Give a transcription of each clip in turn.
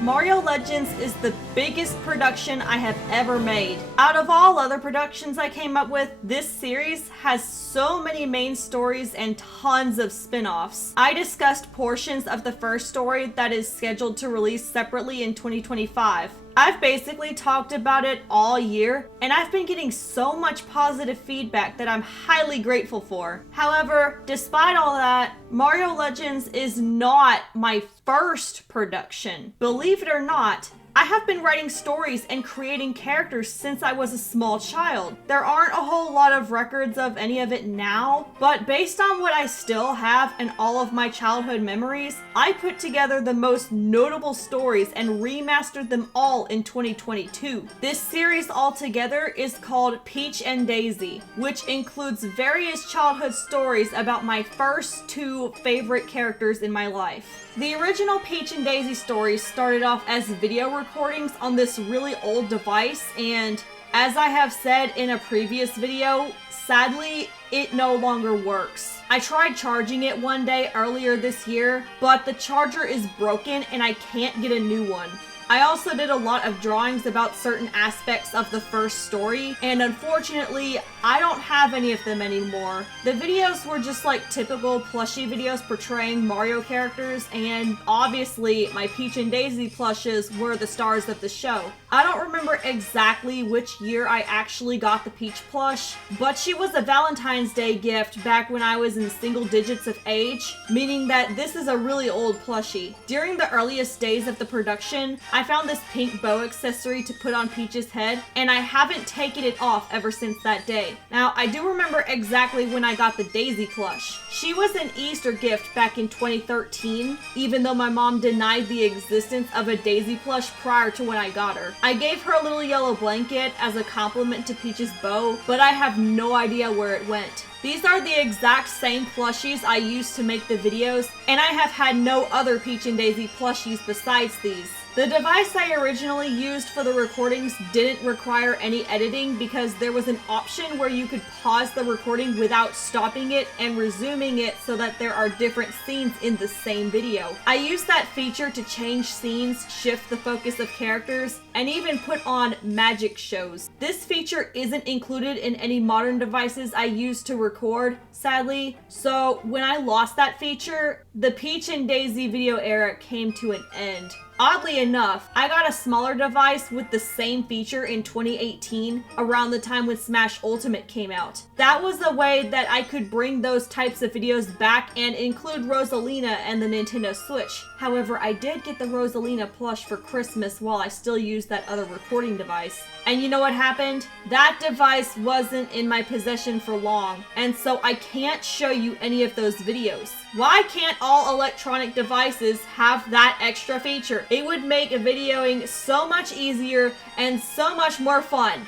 Mario Legends is the biggest production I have ever made. Out of all other productions I came up with, this series has so many main stories and tons of spin-offs. I discussed portions of the first story that is scheduled to release separately in 2025. I've basically talked about it all year, and I've been getting so much positive feedback that I'm highly grateful for. However, despite all that, Mario Legends is not my first production. Believe it or not, I have been writing stories and creating characters since I was a small child. There aren't a whole lot of records of any of it now, but based on what I still have and all of my childhood memories, I put together the most notable stories and remastered them all in 2022. This series altogether is called Peach and Daisy, which includes various childhood stories about my first two favorite characters in my life. The original Peach and Daisy stories started off as video recordings on this really old device, and as I have said in a previous video, sadly, it no longer works. I tried charging it one day earlier this year, but the charger is broken and I can't get a new one. I also did a lot of drawings about certain aspects of the first story, and unfortunately, I don't have any of them anymore. The videos were just like typical plushie videos portraying Mario characters, and obviously my Peach and Daisy plushes were the stars of the show. I don't remember exactly which year I actually got the Peach plush, but she was a Valentine's Day gift back when I was in single digits of age, meaning that this is a really old plushie. During the earliest days of the production, I found this pink bow accessory to put on Peach's head, and I haven't taken it off ever since that day. Now, I do remember exactly when I got the Daisy plush. She was an Easter gift back in 2013, even though my mom denied the existence of a Daisy plush prior to when I got her. I gave her a little yellow blanket as a compliment to Peach's bow, but I have no idea where it went. These are the exact same plushies I used to make the videos, and I have had no other Peach and Daisy plushies besides these. The device I originally used for the recordings didn't require any editing because there was an option where you could pause the recording without stopping it and resuming it so that there are different scenes in the same video. I used that feature to change scenes, shift the focus of characters, and even put on magic shows. This feature isn't included in any modern devices I use to record, sadly, so when I lost that feature, the Peach and Daisy video era came to an end. Oddly enough, I got a smaller device with the same feature in 2018, around the time when Smash Ultimate came out. That was a way that I could bring those types of videos back and include Rosalina and the Nintendo Switch. However, I did get the Rosalina plush for Christmas while I still used that other recording device. And you know what happened? That device wasn't in my possession for long, and so I can't show you any of those videos. Why can't all electronic devices have that extra feature? It would make videoing so much easier and so much more fun.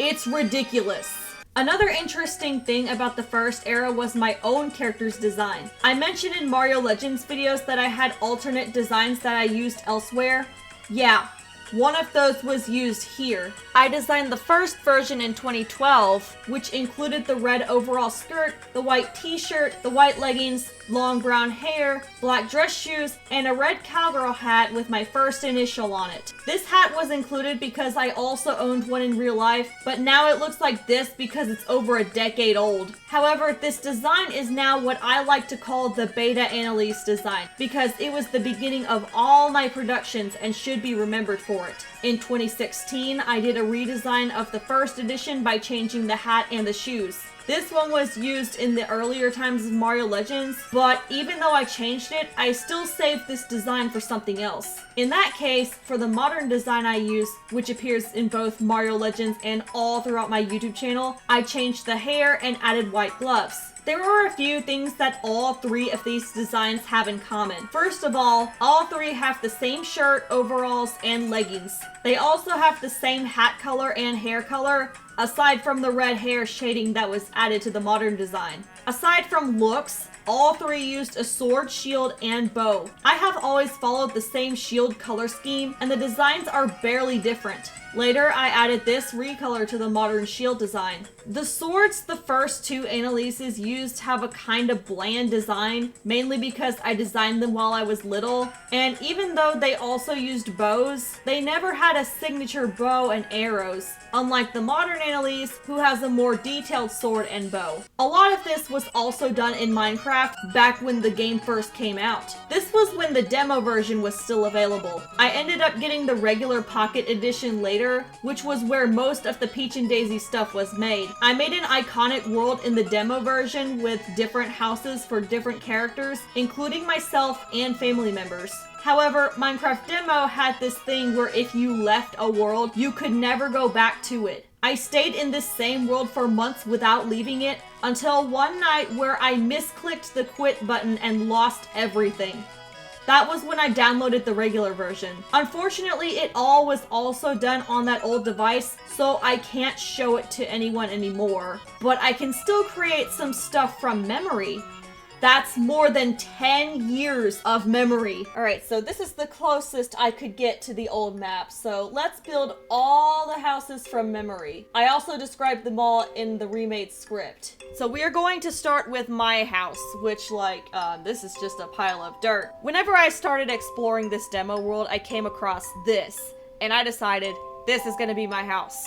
It's ridiculous. Another interesting thing about the first era was my own character's design. I mentioned in Mario Legends videos that I had alternate designs that I used elsewhere. Yeah. One of those was used here. I designed the first version in 2012, which included the red overall skirt, the white t-shirt, the white leggings, long brown hair, black dress shoes, and a red cowgirl hat with my first initial on it. This hat was included because I also owned one in real life, but now it looks like this because it's over a decade old. However, this design is now what I like to call the Beta Annalise design, because it was the beginning of all my productions and should be remembered for it. In 2016, I did a redesign of the first edition by changing the hat and the shoes. This one was used in the earlier times of Mario Legends, but even though I changed it, I still saved this design for something else. In that case, for the modern design I use, which appears in both Mario Legends and all throughout my YouTube channel, I changed the hair and added white gloves. There are a few things that all three of these designs have in common. First of all three have the same shirt, overalls, and leggings. They also have the same hat color and hair color, aside from the red hair shading that was added to the modern design. Aside from looks, All three used a sword, shield, and bow. I have always followed the same shield color scheme, and the designs are barely different. Later, I added this recolor to the modern shield design. The swords the first two Annalises used have a kind of bland design, mainly because I designed them while I was little, and even though they also used bows, they never had a signature bow and arrows, unlike the modern Annalise, who has a more detailed sword and bow. A lot of this was also done in Minecraft back when the game first came out. This was when the demo version was still available. I ended up getting the regular Pocket Edition later, which was where most of the Peach and Daisy stuff was made. I made an iconic world in the demo version with different houses for different characters, including myself and family members. However, Minecraft Demo had this thing where if you left a world, you could never go back to it. I stayed in this same world for months without leaving it, until one night where I misclicked the quit button and lost everything. That was when I downloaded the regular version. Unfortunately, it all was also done on that old device, so I can't show it to anyone anymore. But I can still create some stuff from memory. That's more than 10 years of memory. Alright, so this is the closest I could get to the old map, so let's build all the houses from memory. I also described them all in the remade script. So we are going to start with my house, which this is just a pile of dirt. Whenever I started exploring this demo world, I came across this, and I decided this is gonna be my house.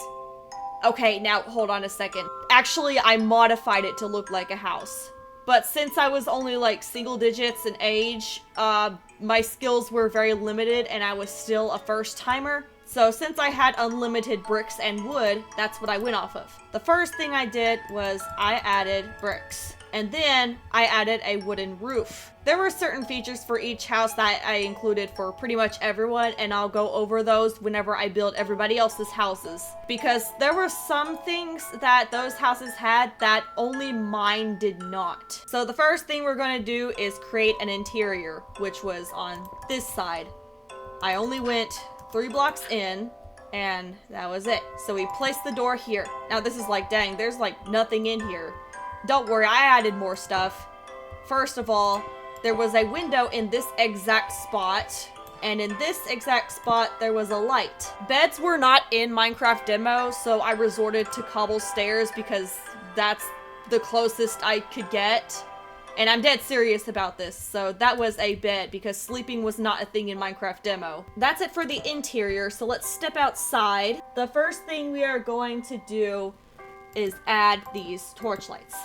Okay, now hold on a second. Actually, I modified it to look like a house. But since I was only like single digits in age, my skills were very limited and I was still a first timer. So since I had unlimited bricks and wood, that's what I went off of. The first thing I did was I added bricks. And then I added a wooden roof. There were certain features for each house that I included for pretty much everyone, and I'll go over those whenever I build everybody else's houses. Because there were some things that those houses had that only mine did not. So the first thing we're going to do is create an interior, which was on this side. I only went 3 blocks in, and that was it. So we placed the door here. Now this is like, dang, there's like nothing in here. Don't worry, I added more stuff. First of all, there was a window in this exact spot, and in this exact spot, there was a light. Beds were not in Minecraft Demo, so I resorted to cobble stairs because that's the closest I could get. And I'm dead serious about this, so that was a bed because sleeping was not a thing in Minecraft Demo. That's it for the interior, so let's step outside. The first thing we are going to do is add these torch lights,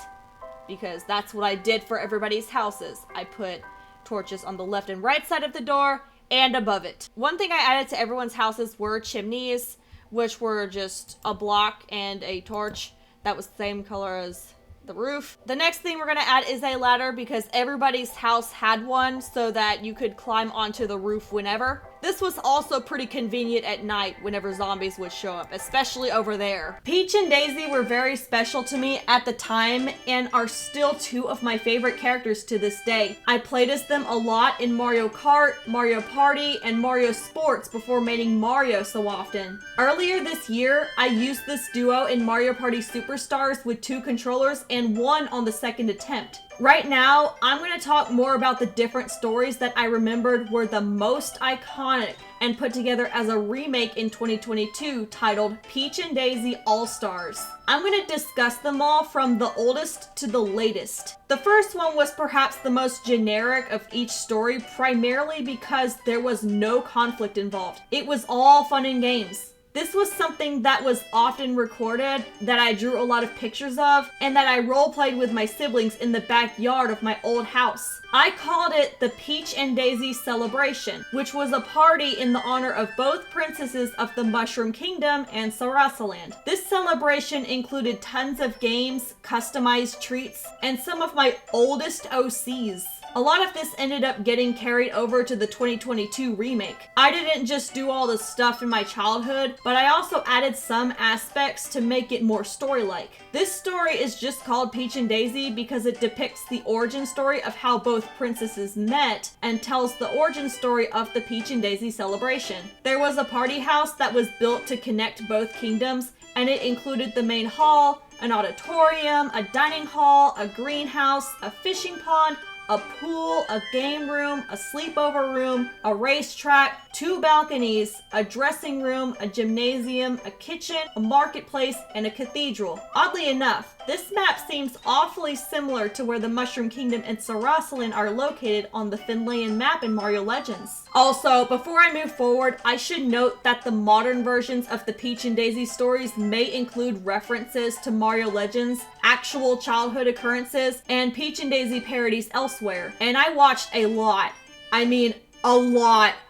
because that's what I did for everybody's houses. I put torches on the left and right side of the door and above it. One thing I added to everyone's houses were chimneys, which were just a block and a torch that was the same color as the roof. The next thing we're gonna add is a ladder because everybody's house had one so that you could climb onto the roof whenever. This was also pretty convenient at night whenever zombies would show up, especially over there. Peach and Daisy were very special to me at the time and are still 2 of my favorite characters to this day. I played as them a lot in Mario Kart, Mario Party, and Mario Sports before making Mario so often. Earlier this year, I used this duo in Mario Party Superstars with 2 controllers and 1 on the second attempt. Right now, I'm going to talk more about the different stories that I remembered were the most iconic and put together as a remake in 2022 titled Peach and Daisy All-Stars. I'm going to discuss them all from the oldest to the latest. The first one was perhaps the most generic of each story, primarily because there was no conflict involved. It was all fun and games. This was something that was often recorded, that I drew a lot of pictures of, and that I roleplayed with my siblings in the backyard of my old house. I called it the Peach and Daisy Celebration, which was a party in the honor of both princesses of the Mushroom Kingdom and Sarasaland. This celebration included tons of games, customized treats, and some of my oldest OCs. A lot of this ended up getting carried over to the 2022 remake. I didn't just do all the stuff in my childhood, but I also added some aspects to make it more story-like. This story is just called Peach and Daisy because it depicts the origin story of how both princesses met and tells the origin story of the Peach and Daisy celebration. There was a party house that was built to connect both kingdoms, and it included the main hall, an auditorium, a dining hall, a greenhouse, a fishing pond, a pool, a game room, a sleepover room, a racetrack, 2 balconies, a dressing room, a gymnasium, a kitchen, a marketplace, and a cathedral. Oddly enough, this map seems awfully similar to where the Mushroom Kingdom and Sarasaland are located on the Finlayan map in Mario Legends. Also, before I move forward, I should note that the modern versions of the Peach and Daisy stories may include references to Mario Legends, actual childhood occurrences, and Peach and Daisy parodies elsewhere. And I watched a lot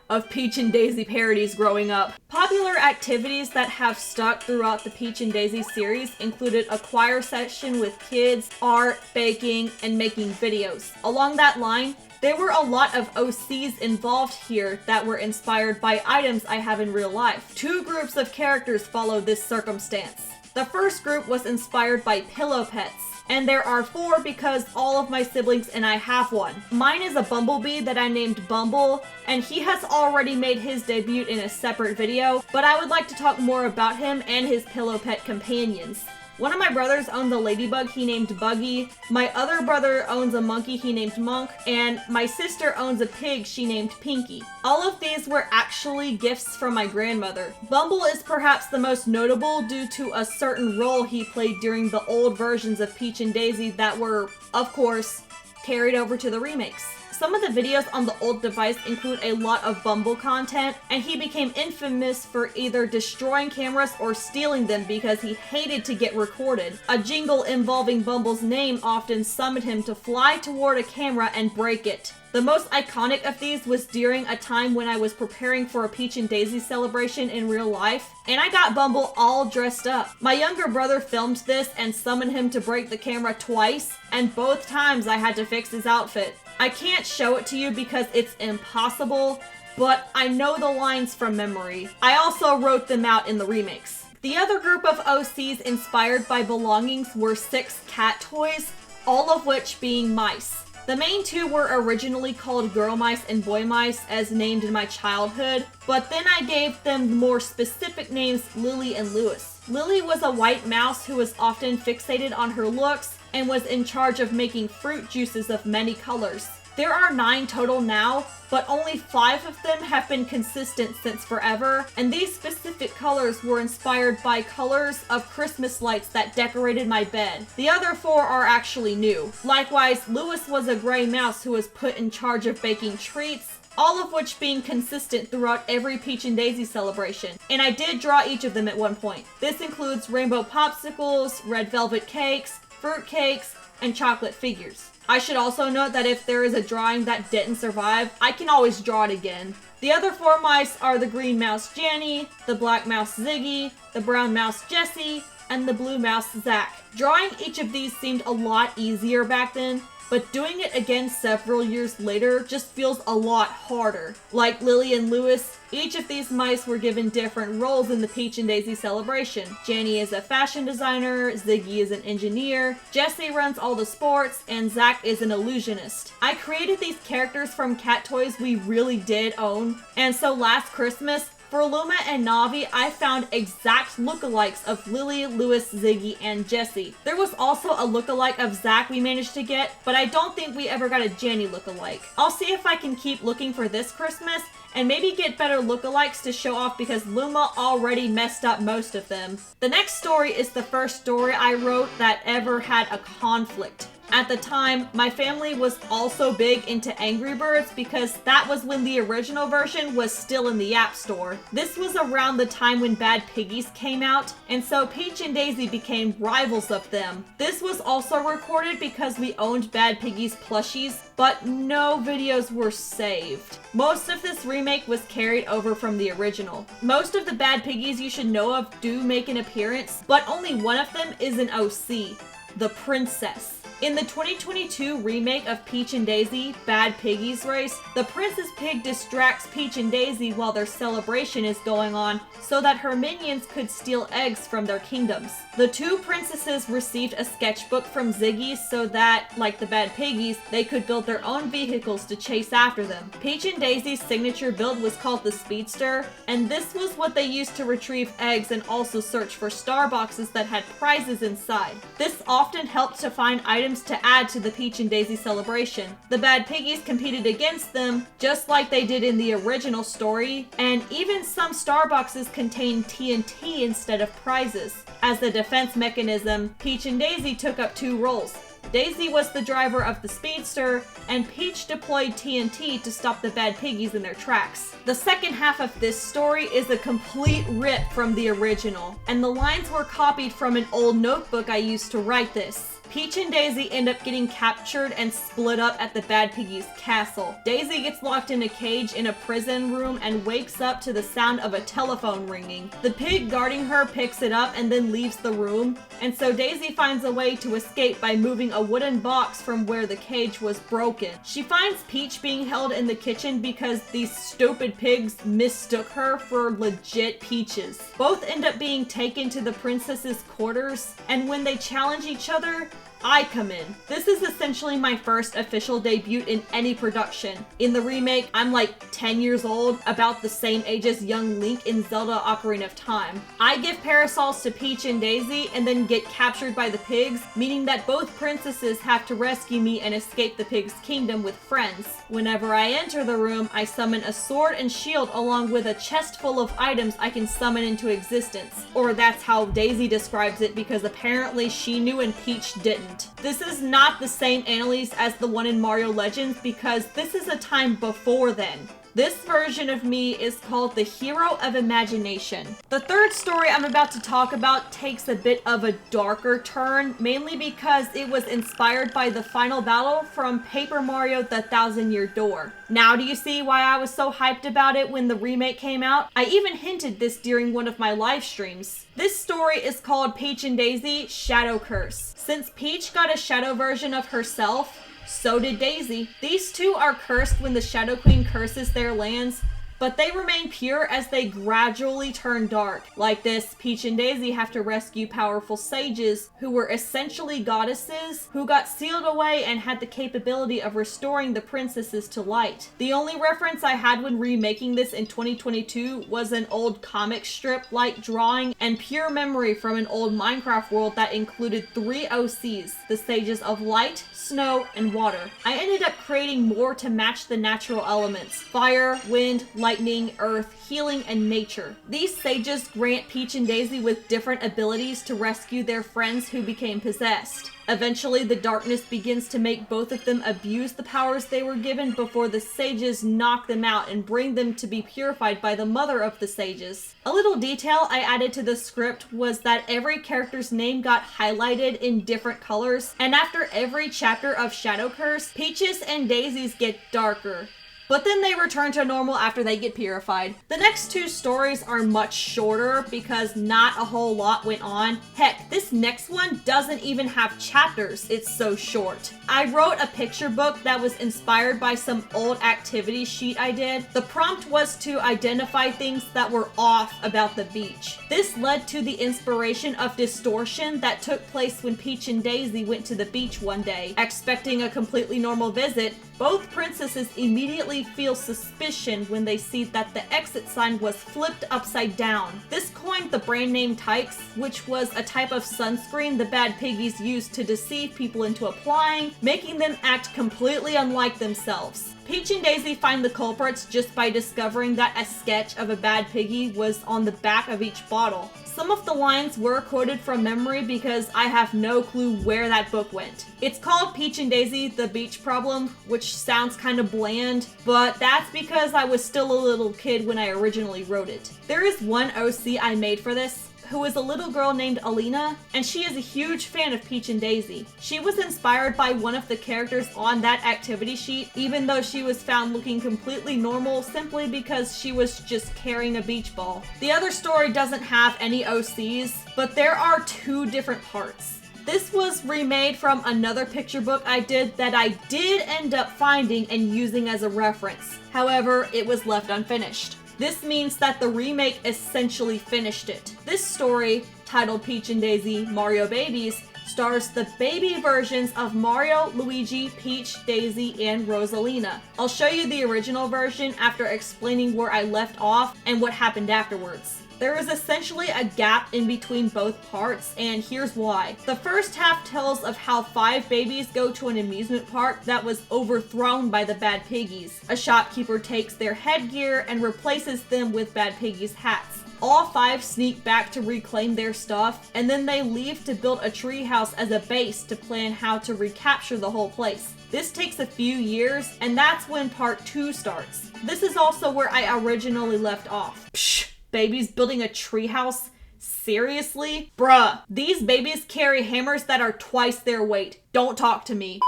of Peach and Daisy parodies growing up. Popular activities that have stuck throughout the Peach and Daisy series included a choir session with kids, art, baking, and making videos. Along that line, there were a lot of OCs involved here that were inspired by items I have in real life. 2 groups of characters follow this circumstance. The first group was inspired by pillow pets, and there are 4 because all of my siblings and I have one. Mine is a bumblebee that I named Bumble, and he has already made his debut in a separate video, but I would like to talk more about him and his pillow pet companions. One of my brothers owns a ladybug he named Buggy, my other brother owns a monkey he named Monk, and my sister owns a pig she named Pinky. All of these were actually gifts from my grandmother. Bumble is perhaps the most notable due to a certain role he played during the old versions of Peach and Daisy that were, of course, carried over to the remakes. Some of the videos on the old device include a lot of Bumble content, and he became infamous for either destroying cameras or stealing them because he hated to get recorded. A jingle involving Bumble's name often summoned him to fly toward a camera and break it. The most iconic of these was during a time when I was preparing for a Peach and Daisy celebration in real life, and I got Bumble all dressed up. My younger brother filmed this and summoned him to break the camera twice, and both times I had to fix his outfit. I can't show it to you because it's impossible, but I know the lines from memory. I also wrote them out in the remakes. The other group of OCs inspired by belongings were 6 cat toys, all of which being mice. The main 2 were originally called Girl Mice and Boy Mice as named in my childhood, but then I gave them more specific names Lily and Lewis. Lily was a white mouse who was often fixated on her looks and was in charge of making fruit juices of many colors. There are 9 total now, but only 5 of them have been consistent since forever, and these specific colors were inspired by colors of Christmas lights that decorated my bed. The other 4 are actually new. Likewise, Lewis was a gray mouse who was put in charge of baking treats, all of which being consistent throughout every Peach and Daisy celebration. And I did draw each of them at one point. This includes rainbow popsicles, red velvet cakes, fruit cakes, and chocolate figures. I should also note that if there is a drawing that didn't survive, I can always draw it again. The other 4 mice are the green mouse Janny, the black mouse Ziggy, the brown mouse Jessie, and the blue mouse Zach. Drawing each of these seemed a lot easier back then, but doing it again several years later just feels a lot harder. Like Lily and Lewis, each of these mice were given different roles in the Peach and Daisy celebration. Janny is a fashion designer, Ziggy is an engineer, Jessie runs all the sports, and Zach is an illusionist. I created these characters from cat toys we really did own, and so last Christmas, for Luma and Navi, I found exact lookalikes of Lily, Lewis, Ziggy, and Jessie. There was also a lookalike of Zach we managed to get, but I don't think we ever got a Janny lookalike. I'll see if I can keep looking for this Christmas and maybe get better lookalikes to show off because Luma already messed up most of them. The next story is the first story I wrote that ever had a conflict. At the time, my family was also big into Angry Birds because that was when the original version was still in the App Store. This was around the time when Bad Piggies came out, and so Peach and Daisy became rivals of them. This was also recorded because we owned Bad Piggies plushies, but no videos were saved. Most of this remake was carried over from the original. Most of the Bad Piggies you should know of do make an appearance, but only one of them is an OC, the Princess. In the 2022 remake of Peach and Daisy, Bad Piggies Race, the Princess Pig distracts Peach and Daisy while their celebration is going on so that her minions could steal eggs from their kingdoms. The two princesses received a sketchbook from Ziggy so that, like the Bad Piggies, they could build their own vehicles to chase after them. Peach and Daisy's signature build was called the Speedster, and this was what they used to retrieve eggs and also search for star boxes that had prizes inside. This often helped to find items to add to the Peach and Daisy celebration. The Bad Piggies competed against them, just like they did in the original story, and even some star boxes contained TNT instead of prizes. As the defense mechanism, Peach and Daisy took up two roles. Daisy was the driver of the Speedster, and Peach deployed TNT to stop the Bad Piggies in their tracks. The second half of this story is a complete rip from the original, and the lines were copied from an old notebook I used to write this. Peach and Daisy end up getting captured and split up at the Bad Piggies' castle. Daisy gets locked in a cage in a prison room and wakes up to the sound of a telephone ringing. The pig guarding her picks it up and then leaves the room, and so Daisy finds a way to escape by moving a wooden box from where the cage was broken. She finds Peach being held in the kitchen because these stupid pigs mistook her for legit peaches. Both end up being taken to the princess's quarters, and when they challenge each other, I come in. This is essentially my first official debut in any production. In the remake, I'm like 10 years old, about the same age as young Link in Zelda Ocarina of Time. I give parasols to Peach and Daisy and then get captured by the pigs, meaning that both princesses have to rescue me and escape the pigs' kingdom with friends. Whenever I enter the room, I summon a sword and shield along with a chest full of items I can summon into existence. Or that's how Daisy describes it, because apparently she knew and Peach didn't. This is not the same Annalise as the one in Mario Legends because this is a time before then. This version of me is called the Hero of Imagination. The third story I'm about to talk about takes a bit of a darker turn, mainly because it was inspired by the final battle from Paper Mario: The Thousand-Year Door. Now do you see why I was so hyped about it when the remake came out? I even hinted this during one of my live streams. This story is called Peach and Daisy: Shadow Curse. Since Peach got a shadow version of herself, so did Daisy. These two are cursed when the Shadow Queen curses their lands, but they remain pure as they gradually turn dark. Like this, Peach and Daisy have to rescue powerful sages who were essentially goddesses who got sealed away and had the capability of restoring the princesses to light. The only reference I had when remaking this in 2022 was an old comic strip-like drawing and pure memory from an old Minecraft world that included 3 OCs, the Sages of Light, Snow, and Water. I ended up creating more to match the natural elements: fire, wind, lightning, earth, healing, and nature. These sages grant Peach and Daisy with different abilities to rescue their friends who became possessed. Eventually, the darkness begins to make both of them abuse the powers they were given before the sages knock them out and bring them to be purified by the mother of the sages. A little detail I added to the script was that every character's name got highlighted in different colors, and after every chapter of Shadow Curse, Peach's and Daisy's get darker. But then they return to normal after they get purified. The next 2 stories are much shorter because not a whole lot went on. Heck, this next one doesn't even have chapters, it's so short. I wrote a picture book that was inspired by some old activity sheet I did. The prompt was to identify things that were off about the beach. This led to the inspiration of distortion that took place when Peach and Daisy went to the beach one day. Expecting a completely normal visit, both princesses immediately feel suspicion when they see that the exit sign was flipped upside down. This coined the brand name Tykes, which was a type of sunscreen the Bad Piggies used to deceive people into applying, making them act completely unlike themselves. Peach and Daisy find the culprits just by discovering that a sketch of a Bad Piggy was on the back of each bottle. Some of the lines were quoted from memory because I have no clue where that book went. It's called Peach and Daisy: The Beach Problem, which sounds kind of bland, but that's because I was still a little kid when I originally wrote it. There is one OC I made for this, who is a little girl named Alina, and she is a huge fan of Peach and Daisy. She was inspired by one of the characters on that activity sheet, even though she was found looking completely normal simply because she was just carrying a beach ball. The other story doesn't have any OCs, but there are 2 different parts. This was remade from another picture book I did that I did end up finding and using as a reference. However, it was left unfinished. This means that the remake essentially finished it. This story, titled Peach and Daisy Mario Babies, stars the baby versions of Mario, Luigi, Peach, Daisy, and Rosalina. I'll show you the original version after explaining where I left off and what happened afterwards. There is essentially a gap in between both parts, and here's why. The first half tells of how 5 babies go to an amusement park that was overthrown by the Bad Piggies. A shopkeeper takes their headgear and replaces them with Bad Piggies' hats. All 5 sneak back to reclaim their stuff, and then they leave to build a treehouse as a base to plan how to recapture the whole place. This takes a few years, and that's when part 2 starts. This is also where I originally left off. Psh! Babies building a treehouse? Seriously? Bruh, these babies carry hammers that are twice their weight. Don't talk to me.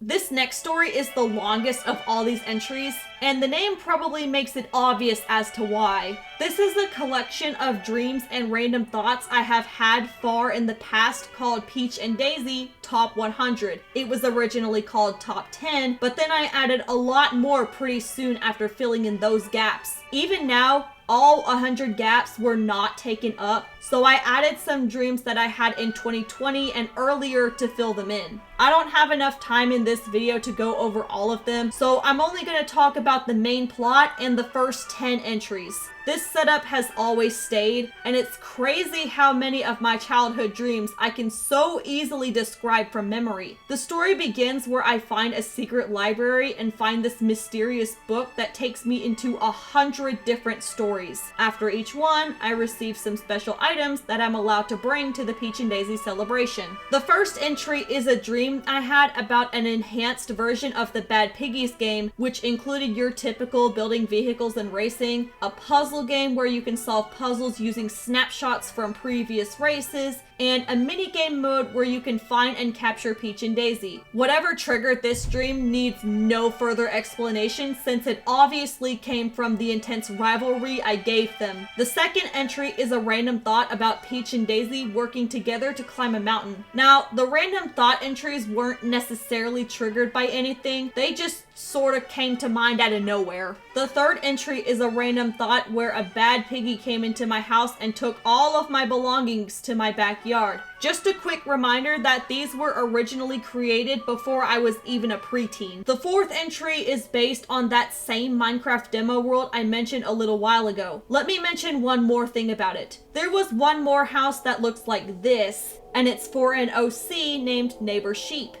This next story is the longest of all these entries, and the name probably makes it obvious as to why. This is a collection of dreams and random thoughts I have had far in the past called Peach and Daisy Top 100. It was originally called Top 10, but then I added a lot more pretty soon after filling in those gaps. Even now, all 100 gaps were not taken up, so I added some dreams that I had in 2020 and earlier to fill them in. I don't have enough time in this video to go over all of them, so I'm only going to talk about the main plot and the first 10 entries. This setup has always stayed, and it's crazy how many of my childhood dreams I can so easily describe from memory. The story begins where I find a secret library and find this mysterious book that takes me into 100 different stories. After each one, I receive some special items that I'm allowed to bring to the Peach and Daisy celebration. The first entry is a dream I had about an enhanced version of the Bad Piggies game, which included your typical building vehicles and racing, a puzzle game where you can solve puzzles using snapshots from previous races, and a minigame mode where you can find and capture Peach and Daisy. Whatever triggered this dream needs no further explanation since it obviously came from the intense rivalry I gave them. The second entry is a random thought about Peach and Daisy working together to climb a mountain. Now, the random thought entries weren't necessarily triggered by anything, they just sort of came to mind out of nowhere. The third entry is a random thought where a bad piggy came into my house and took all of my belongings to my backyard. Just a quick reminder that these were originally created before I was even a preteen. The fourth entry is based on that same Minecraft demo world I mentioned a little while ago. Let me mention one more thing about it. There was one more house that looks like this, and it's for an OC named Neighbor Sheep,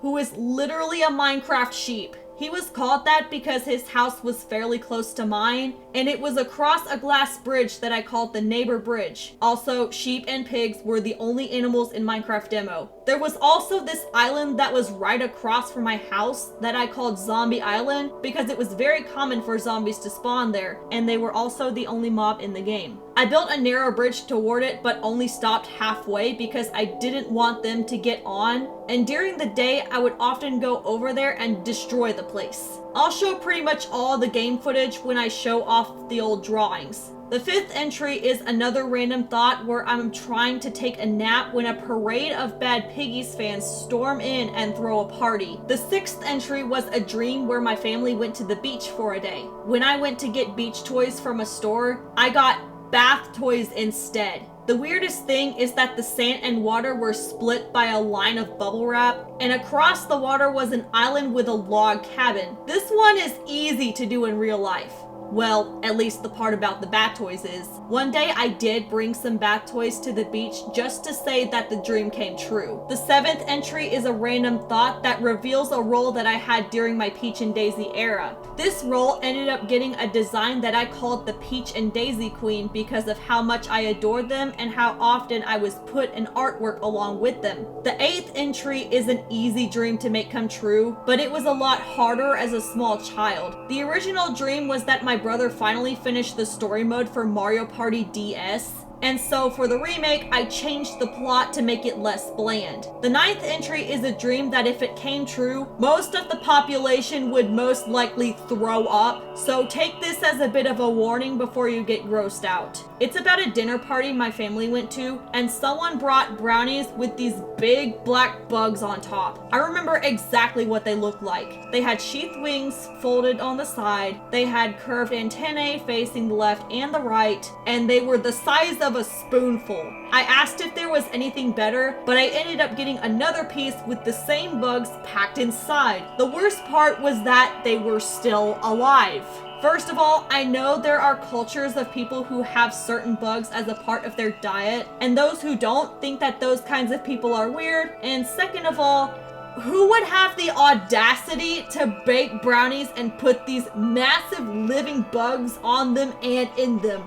who is literally a Minecraft sheep. He was called that because his house was fairly close to mine, and it was across a glass bridge that I called the Neighbor Bridge. Also, sheep and pigs were the only animals in Minecraft demo. There was also this island that was right across from my house that I called Zombie Island because it was very common for zombies to spawn there, and they were also the only mob in the game. I built a narrow bridge toward it but only stopped halfway because I didn't want them to get on, and during the day I would often go over there and destroy the place. I'll show pretty much all the game footage when I show off the old drawings. The fifth entry is another random thought where I'm trying to take a nap when a parade of Bad Piggies fans storm in and throw a party. The sixth entry was a dream where my family went to the beach for a day. When I went to get beach toys from a store, I got bath toys instead. The weirdest thing is that the sand and water were split by a line of bubble wrap, and across the water was an island with a log cabin. This one is easy to do in real life. Well, at least the part about the bath toys is. One day I did bring some bath toys to the beach just to say that the dream came true. The seventh entry is a random thought that reveals a role that I had during my Peach and Daisy era. This role ended up getting a design that I called the Peach and Daisy Queen because of how much I adored them and how often I was put in artwork along with them. The eighth entry is an easy dream to make come true, but it was a lot harder as a small child. The original dream was that my brother finally finished the story mode for Mario Party DS, And so for the remake, I changed the plot to make it less bland. The 9th entry is a dream that if it came true, most of the population would most likely throw up, so take this as a bit of a warning before you get grossed out. It's about a dinner party my family went to, and someone brought brownies with these big black bugs on top. I remember exactly what they looked like. They had sheath wings folded on the side, they had curved antennae facing the left and the right, and they were the size of a spoonful. I asked if there was anything better, but I ended up getting another piece with the same bugs packed inside. The worst part was that they were still alive. First of all, I know there are cultures of people who have certain bugs as a part of their diet, and those who don't think that those kinds of people are weird. And second of all, who would have the audacity to bake brownies and put these massive living bugs on them and in them?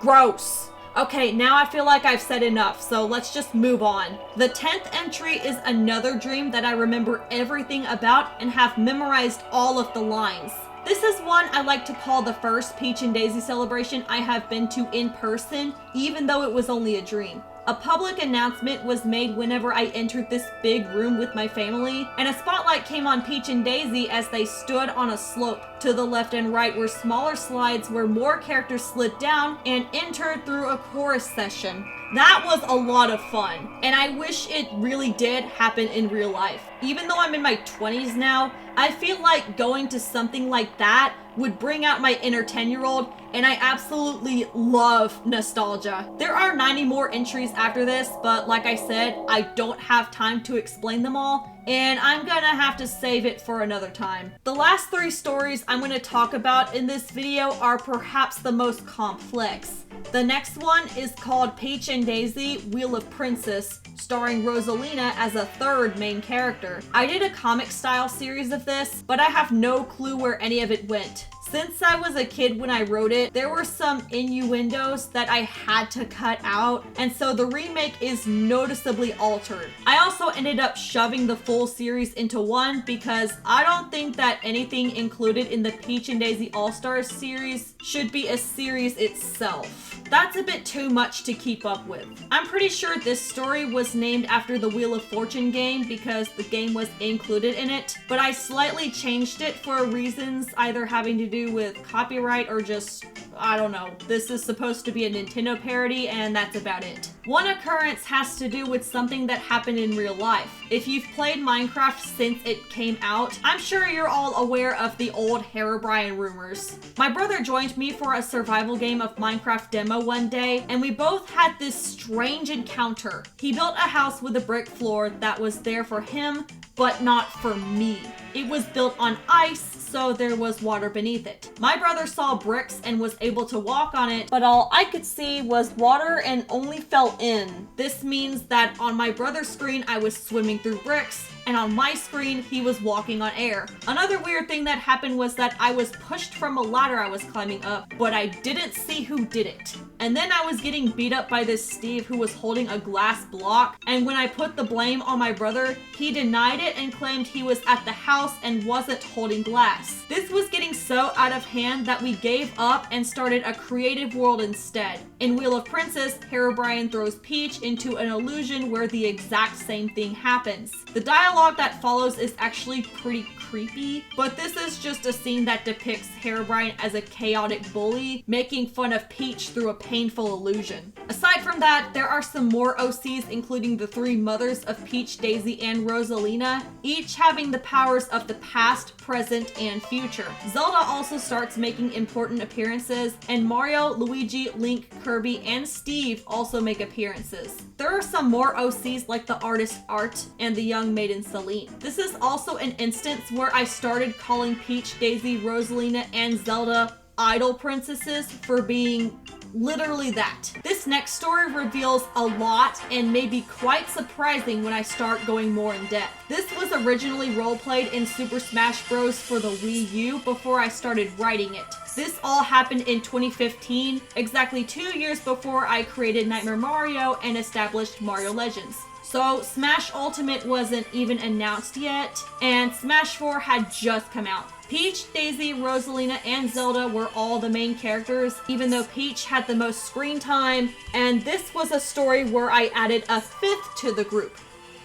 Gross. Okay, now I feel like I've said enough, so let's just move on. The 10th entry is another dream that I remember everything about and have memorized all of the lines. This is one I like to call the first Peach and Daisy celebration I have been to in person, even though it was only a dream. A public announcement was made whenever I entered this big room with my family, and a spotlight came on Peach and Daisy as they stood on a slope. To the left and right were smaller slides where more characters slid down and entered through a chorus session. That was a lot of fun, and I wish it really did happen in real life. Even though I'm in my 20s now, I feel like going to something like that would bring out my inner 10-year-old, and I absolutely love nostalgia. There are 90 more entries after this, but like I said, I don't have time to explain them all, and I'm gonna have to save it for another time. The last 3 stories I'm gonna talk about in this video are perhaps the most complex. The next one is called Peach and Daisy Wheel of Princess, starring Rosalina as a 3rd main character. I did a comic style series of this, but I have no clue where any of it went. Since I was a kid when I wrote it, there were some innuendos that I had to cut out, and so the remake is noticeably altered. I also ended up shoving the full series into one because I don't think that anything included in the Peach and Daisy All-Stars series should be a series itself. That's a bit too much to keep up with. I'm pretty sure this story was named after the Wheel of Fortune game because the game was included in it, but I slightly changed it for reasons either having to do with copyright or just, I don't know. This is supposed to be a Nintendo parody and that's about it. One occurrence has to do with something that happened in real life. If you've played Minecraft since it came out, I'm sure you're all aware of the old Herobrine rumors. My brother joined me for a survival game of Minecraft demo one day, and we both had this strange encounter. He built a house with a brick floor that was there for him, but not for me. It was built on ice, so there was water beneath it. My brother saw bricks and was able to walk on it, but all I could see was water and only fell in. This means that on my brother's screen, I was swimming through bricks, and on my screen, he was walking on air. Another weird thing that happened was that I was pushed from a ladder I was climbing up, but I didn't see who did it. And then I was getting beat up by this Steve who was holding a glass block, and when I put the blame on my brother, he denied it and claimed he was at the house and wasn't holding glass. This was getting so out of hand that we gave up and started a creative world instead. In Wheel of Princess, Herobrine throws Peach into an illusion where the exact same thing happens. The dialogue that follows is actually pretty creepy, but this is just a scene that depicts Herobrine as a chaotic bully, making fun of Peach through a painful illusion. Aside from that, there are some more OCs, including the 3 mothers of Peach, Daisy, and Rosalina, each having the powers of the past, present, and future. Zelda also starts making important appearances, and Mario, Luigi, Link, Kirby, and Steve also make appearances. There are some more OCs like the artist Art and the young maiden Celine. This is also an instance where I started calling Peach, Daisy, Rosalina, and Zelda idol princesses for being literally that. This next story reveals a lot and may be quite surprising when I start going more in depth. This was originally roleplayed in Super Smash Bros. For the Wii U before I started writing it. This all happened in 2015, exactly 2 years before I created Nightmare Mario and established Mario Legends. So Smash Ultimate wasn't even announced yet, and Smash 4 had just come out. Peach, Daisy, Rosalina, and Zelda were all the main characters, even though Peach had the most screen time, and this was a story where I added a 5th to the group,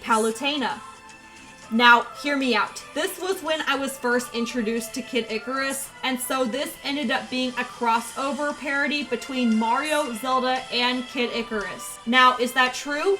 Palutena. Now, hear me out. This was when I was first introduced to Kid Icarus, and so this ended up being a crossover parody between Mario, Zelda, and Kid Icarus. Now, is that true?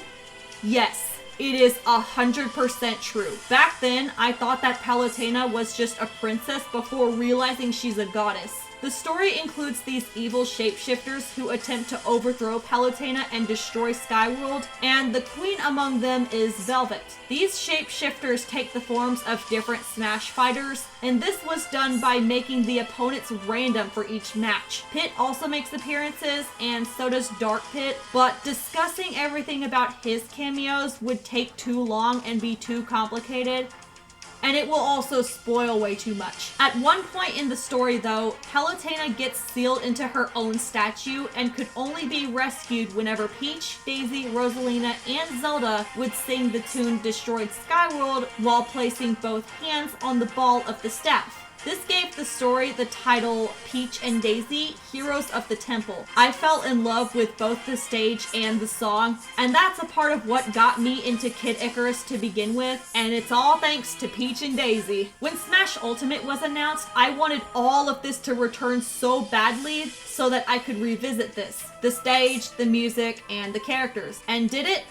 Yes. It is 100% true. Back then, I thought that Palutena was just a princess before realizing she's a goddess. The story includes these evil shapeshifters who attempt to overthrow Palutena and destroy Skyworld, and the queen among them is Velvet. These shapeshifters take the forms of different Smash fighters, and this was done by making the opponents random for each match. Pit also makes appearances, and so does Dark Pit, but discussing everything about his cameos would take too long and be too complicated, and it will also spoil way too much. At one point in the story though, Palutena gets sealed into her own statue and could only be rescued whenever Peach, Daisy, Rosalina, and Zelda would sing the tune Destroyed Skyworld while placing both hands on the ball of the staff. This gave the story the title Peach and Daisy, Heroes of the Temple. I fell in love with both the stage and the song, and that's a part of what got me into Kid Icarus to begin with, and it's all thanks to Peach and Daisy. When Smash Ultimate was announced, I wanted all of this to return so badly so that I could revisit this. The stage, the music, and the characters. And did it?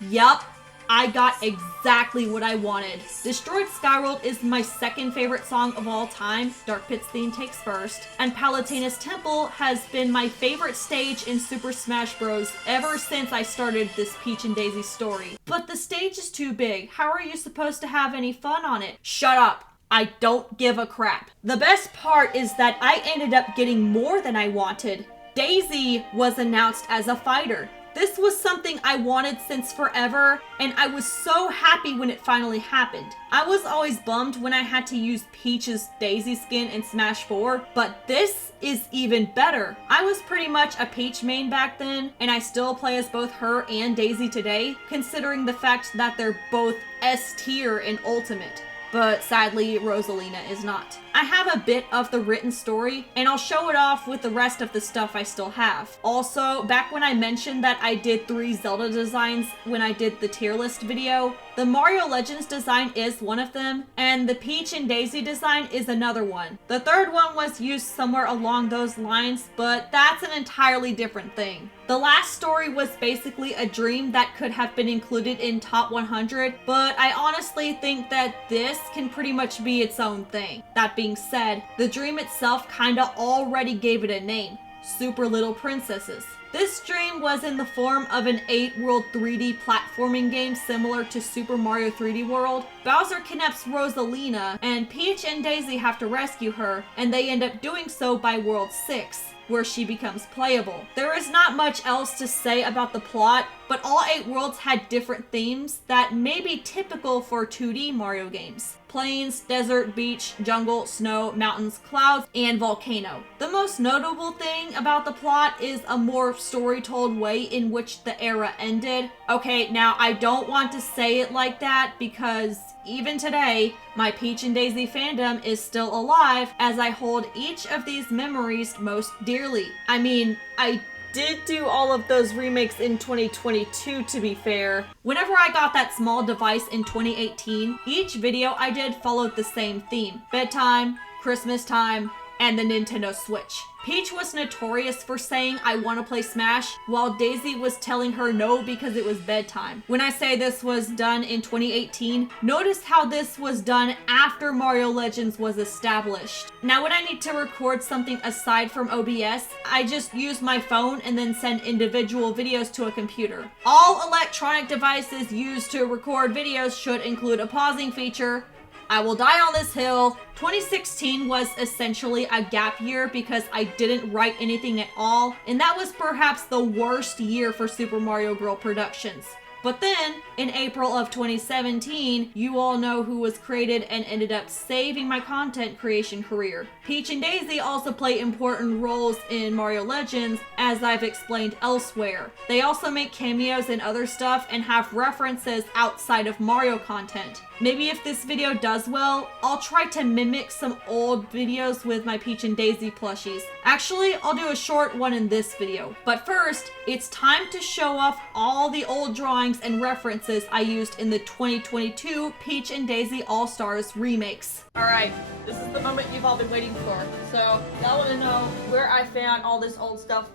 Yup. I got exactly what I wanted. Destroyed Skyworld is my second favorite song of all time. Dark Pit's theme takes first. And Palutena's Temple has been my favorite stage in Super Smash Bros. Ever since I started this Peach and Daisy story. But the stage is too big. How are you supposed to have any fun on it? Shut up. I don't give a crap. The best part is that I ended up getting more than I wanted. Daisy was announced as a fighter. This was something I wanted since forever, and I was so happy when it finally happened. I was always bummed when I had to use Peach's Daisy skin in Smash 4, but this is even better. I was pretty much a Peach main back then, and I still play as both her and Daisy today, considering the fact that they're both S tier in Ultimate. But sadly, Rosalina is not. I have a bit of the written story, and I'll show it off with the rest of the stuff I still have. Also, back when I mentioned that I did 3 Zelda designs when I did the tier list video, the Mario Legends design is one of them, and the Peach and Daisy design is another one. The third one was used somewhere along those lines, but that's an entirely different thing. The last story was basically a dream that could have been included in Top 100, but I honestly think that this can pretty much be its own thing. That being said, the dream itself kinda already gave it a name, Super Little Princesses. This dream was in the form of an 8-world 3D platforming game similar to Super Mario 3D World. Bowser kidnaps Rosalina, and Peach and Daisy have to rescue her, and they end up doing so by World 6. Where she becomes playable. There is not much else to say about the plot, but all 8 worlds had different themes that may be typical for 2D Mario games. Plains, desert, beach, jungle, snow, mountains, clouds, and volcano. The most notable thing about the plot is a more story-told way in which the era ended. Okay, now I don't want to say it like that because even today, my Peach and Daisy fandom is still alive as I hold each of these memories most dearly. I mean, I did do all of those remakes in 2022 to be fair. Whenever I got that small device in 2018, each video I did followed the same theme. Bedtime, Christmas time, and the Nintendo Switch. Peach was notorious for saying I want to play Smash, while Daisy was telling her no because it was bedtime. When I say this was done in 2018, notice how this was done after Mario Legends was established. Now when I need to record something aside from OBS, I just use my phone and then send individual videos to a computer. All electronic devices used to record videos should include a pausing feature. I will die on this hill. 2016 was essentially a gap year because I didn't write anything at all, and that was perhaps the worst year for Super Mario Girl Productions. But then, in April of 2017, you all know who was created and ended up saving my content creation career. Peach and Daisy also play important roles in Mario Legends, as I've explained elsewhere. They also make cameos and other stuff and have references outside of Mario content. Maybe if this video does well, I'll try to mimic some old videos with my Peach and Daisy plushies. Actually, I'll do a short one in this video. But first, it's time to show off all the old drawings and references I used in the 2022 Peach and Daisy All-Stars remakes. Alright, this is the moment you've all been waiting for. So, y'all want to know where I found all this old stuff?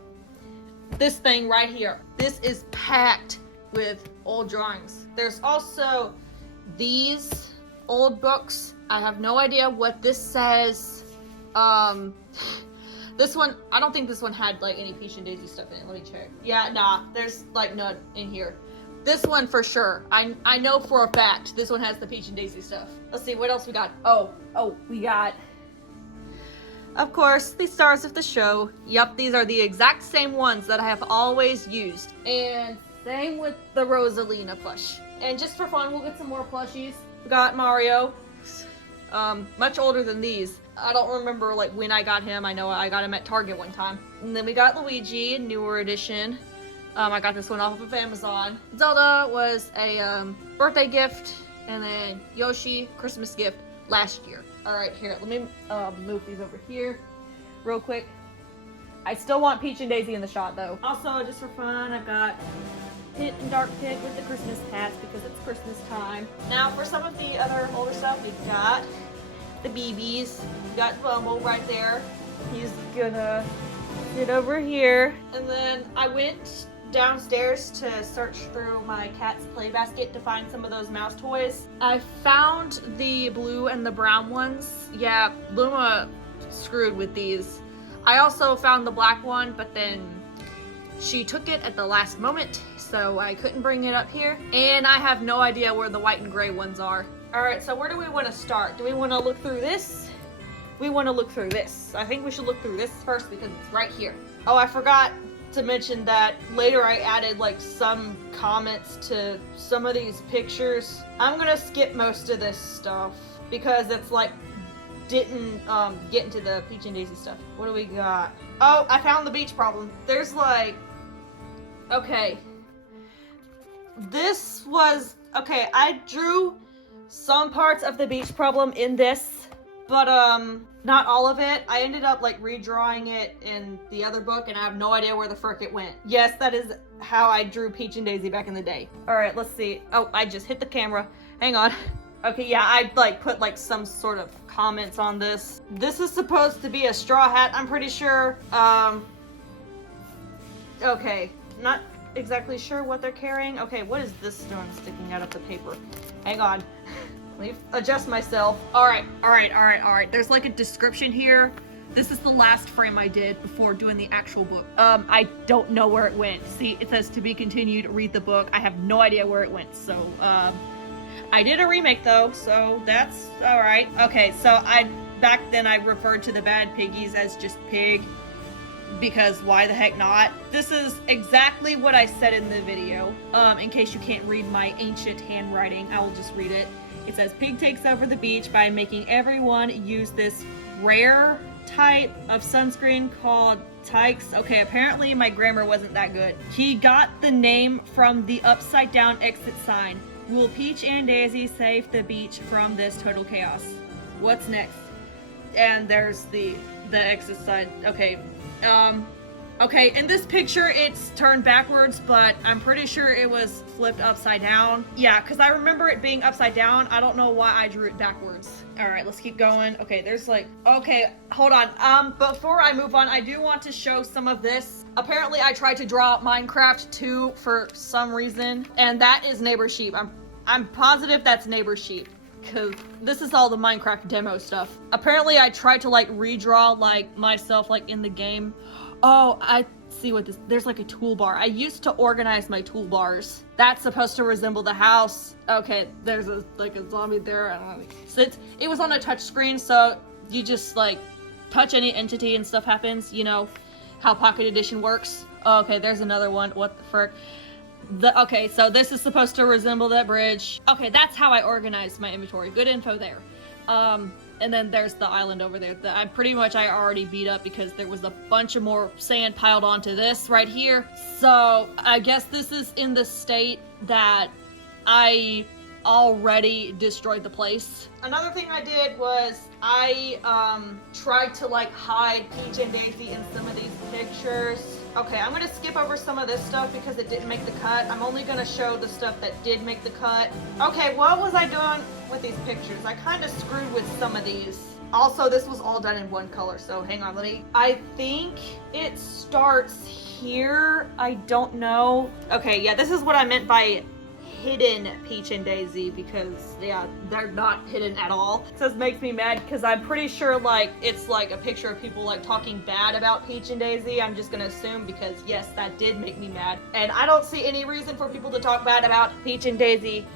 This thing right here. This is packed with old drawings. There's also these old books. I have no idea what this says. This one, I don't think this one had like any Peach and Daisy stuff in it. Let me check. Yeah, nah, there's like none in here. This one for sure. I know for a fact this one has the Peach and Daisy stuff. Let's see, what else we got? Oh, we got, of course, the stars of the show. Yep, these are the exact same ones that I have always used. And same with the Rosalina plush. And just for fun, we'll get some more plushies. We got Mario, much older than these. I don't remember like when I got him. I know I got him at Target one time. And then we got Luigi, newer edition. I got this one off of Amazon. Zelda was a birthday gift, and then Yoshi, Christmas gift last year. All right, here, let me move these over here real quick. I still want Peach and Daisy in the shot though. Also, just for fun, I've got Pit and Dark Pit with the Christmas hats because it's Christmas time. Now, for some of the other older stuff, we've got the BBs. We got Bumble right there. He's gonna sit over here. And then I went downstairs to search through my cat's play basket to find some of those mouse toys. I found the blue and the brown ones. Yeah, Luma screwed with these. I also found the black one, but then she took it at the last moment, so I couldn't bring it up here. And I have no idea where the white and gray ones are. All right, so where do we want to start? Do we want to look through this? We want to look through this. I think we should look through this first because it's right here. Oh, I forgot to mention that later I added like some comments to some of these pictures. I'm gonna skip most of this stuff because it's like didn't get into the Peach and Daisy stuff. What do we got? Oh, I found the beach problem. There's like, okay, this was, okay, I drew some parts of the beach problem in this, but not all of it. I ended up like redrawing it in the other book and I have no idea where the frick it went. Yes, that is how I drew Peach and Daisy back in the day. All right, let's see. Oh, I just hit the camera. Hang on. Okay, yeah, I like put like some sort of comments on this. This is supposed to be a straw hat, I'm pretty sure. Okay, not exactly sure what they're carrying. Okay, what is this stone sticking out of the paper? Hang on. Let me adjust myself. All right. There's like a description here. This is the last frame I did before doing the actual book. I don't know where it went. See, it says to be continued, read the book. I have no idea where it went, so, I did a remake though, so that's all right. Okay, so back then I referred to the bad piggies as just pig, because why the heck not? This is exactly what I said in the video. In case you can't read my ancient handwriting, I will just read it. It says, Pig takes over the beach by making everyone use this rare type of sunscreen called Tykes. Okay, apparently my grammar wasn't that good. He got the name from the upside down exit sign. Will Peach and Daisy save the beach from this total chaos? What's next? And there's the exit sign. Okay. Okay, in this picture it's turned backwards, but I'm pretty sure it was flipped upside down. Yeah, because I remember it being upside down. I don't know why I drew it backwards. All right, let's keep going. Okay, there's like, okay, hold on. Before I move on, I do want to show some of this. Apparently I tried to draw Minecraft 2 for some reason, and that is Neighbor Sheep. I'm positive that's Neighbor Sheep, because this is all the Minecraft demo stuff. Apparently I tried to like redraw like myself like in the game. Oh, I see what there's like a toolbar. I used to organize my toolbars. That's supposed to resemble the house. Okay, there's like a zombie there. I don't know. So it was on a touch screen, so you just like touch any entity and stuff happens. You know how Pocket Edition works. Oh, okay, there's another one. What the frick? Okay, so this is supposed to resemble that bridge. Okay, that's how I organized my inventory. Good info there. And then there's the island over there that I already beat up because there was a bunch of more sand piled onto this right here. So I guess this is in the state that I already destroyed the place. Another thing I did was I tried to like hide Peach and Daisy in some of these pictures. Okay, I'm gonna skip over some of this stuff because it didn't make the cut. I'm only gonna show the stuff that did make the cut. Okay, what was I doing with these pictures? I kind of screwed with some of these. Also, this was all done in one color, so hang on, I think it starts here. I don't know. Okay, yeah, this is what I meant by hidden Peach and Daisy, because yeah, they're not hidden at all. It says makes me mad because I'm pretty sure like it's like a picture of people like talking bad about Peach and Daisy. I'm just gonna assume because yes, that did make me mad, and I don't see any reason for people to talk bad about Peach and Daisy.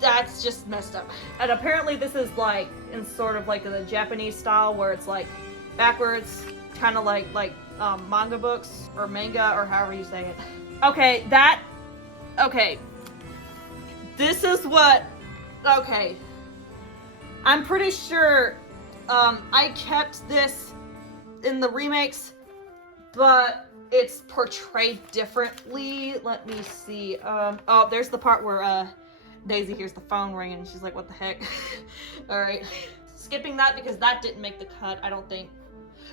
That's just messed up. And apparently this is like in sort of like the Japanese style where it's like backwards, kind of like manga books or manga or however you say it. Okay, okay. This is what, okay. I'm pretty sure I kept this in the remakes, but it's portrayed differently. Let me see. Oh, there's the part where Daisy hears the phone ring and she's like, what the heck? All right. Skipping that because that didn't make the cut, I don't think.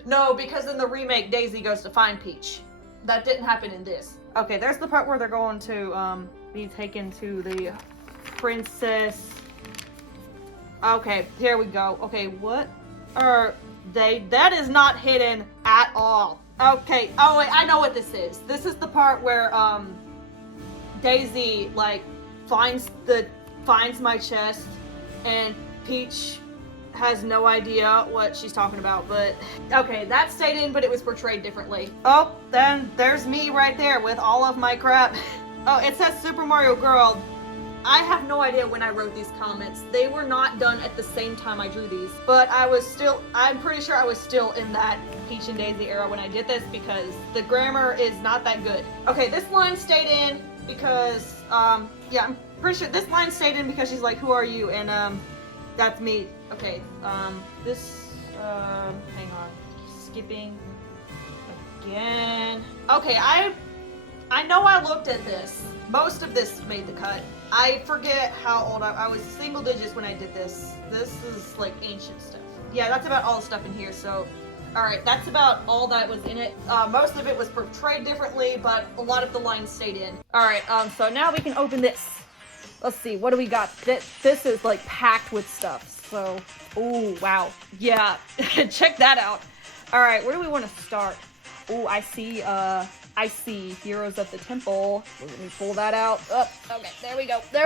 No, because in the remake, Daisy goes to find Peach. That didn't happen in this. Okay, there's the part where they're going to be taken to the princess. Okay, here we go. Okay, what are they? That is not hidden at all. Okay, oh wait, I know what this is. This is the part where Daisy like finds my chest and Peach has no idea what she's talking about, but okay, that stayed in, but it was portrayed differently. Oh, then there's me right there with all of my crap. Oh, it says Super Mario Girl. I have no idea when I wrote these comments. They were not done at the same time I drew these, but I'm pretty sure I was still in that Peach and Daisy era when I did this because the grammar is not that good. Okay, this line stayed in because, yeah, I'm pretty sure this line stayed in because she's like, who are you? And, that's me. Okay, hang on, skipping again. Okay, I know I looked at this. Most of this made the cut. I forget how old I was single digits when I did this. This is like ancient stuff. Yeah, that's about all the stuff in here, so alright, that's about all that was in it. Most of it was portrayed differently, but a lot of the lines stayed in. Alright, so now we can open this. Let's see, what do we got? This is like packed with stuff, so, oh wow. Yeah, check that out. Alright, where do we want to start? Oh, I see Heroes of the Temple. Let me pull that out. Oh, okay, there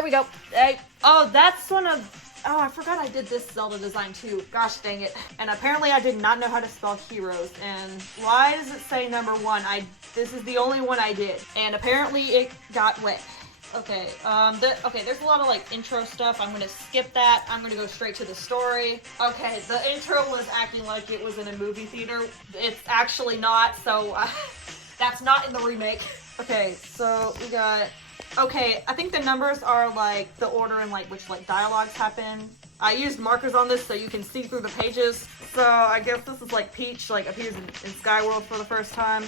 we go. Hey. Oh, that's one of, oh, I forgot I did this Zelda design too. Gosh dang it. And apparently I did not know how to spell heroes. And why does it say number 1? This is the only one I did. And apparently it got wet. Okay, okay, there's a lot of like intro stuff. I'm gonna skip that. I'm gonna go straight to the story. Okay, the intro was acting like it was in a movie theater. It's actually not, so that's not in the remake. Okay, so we got, okay, I think the numbers are like the order in like which like dialogues happen. I used markers on this so you can see through the pages. So I guess this is like Peach like appears in Skyward for the first time.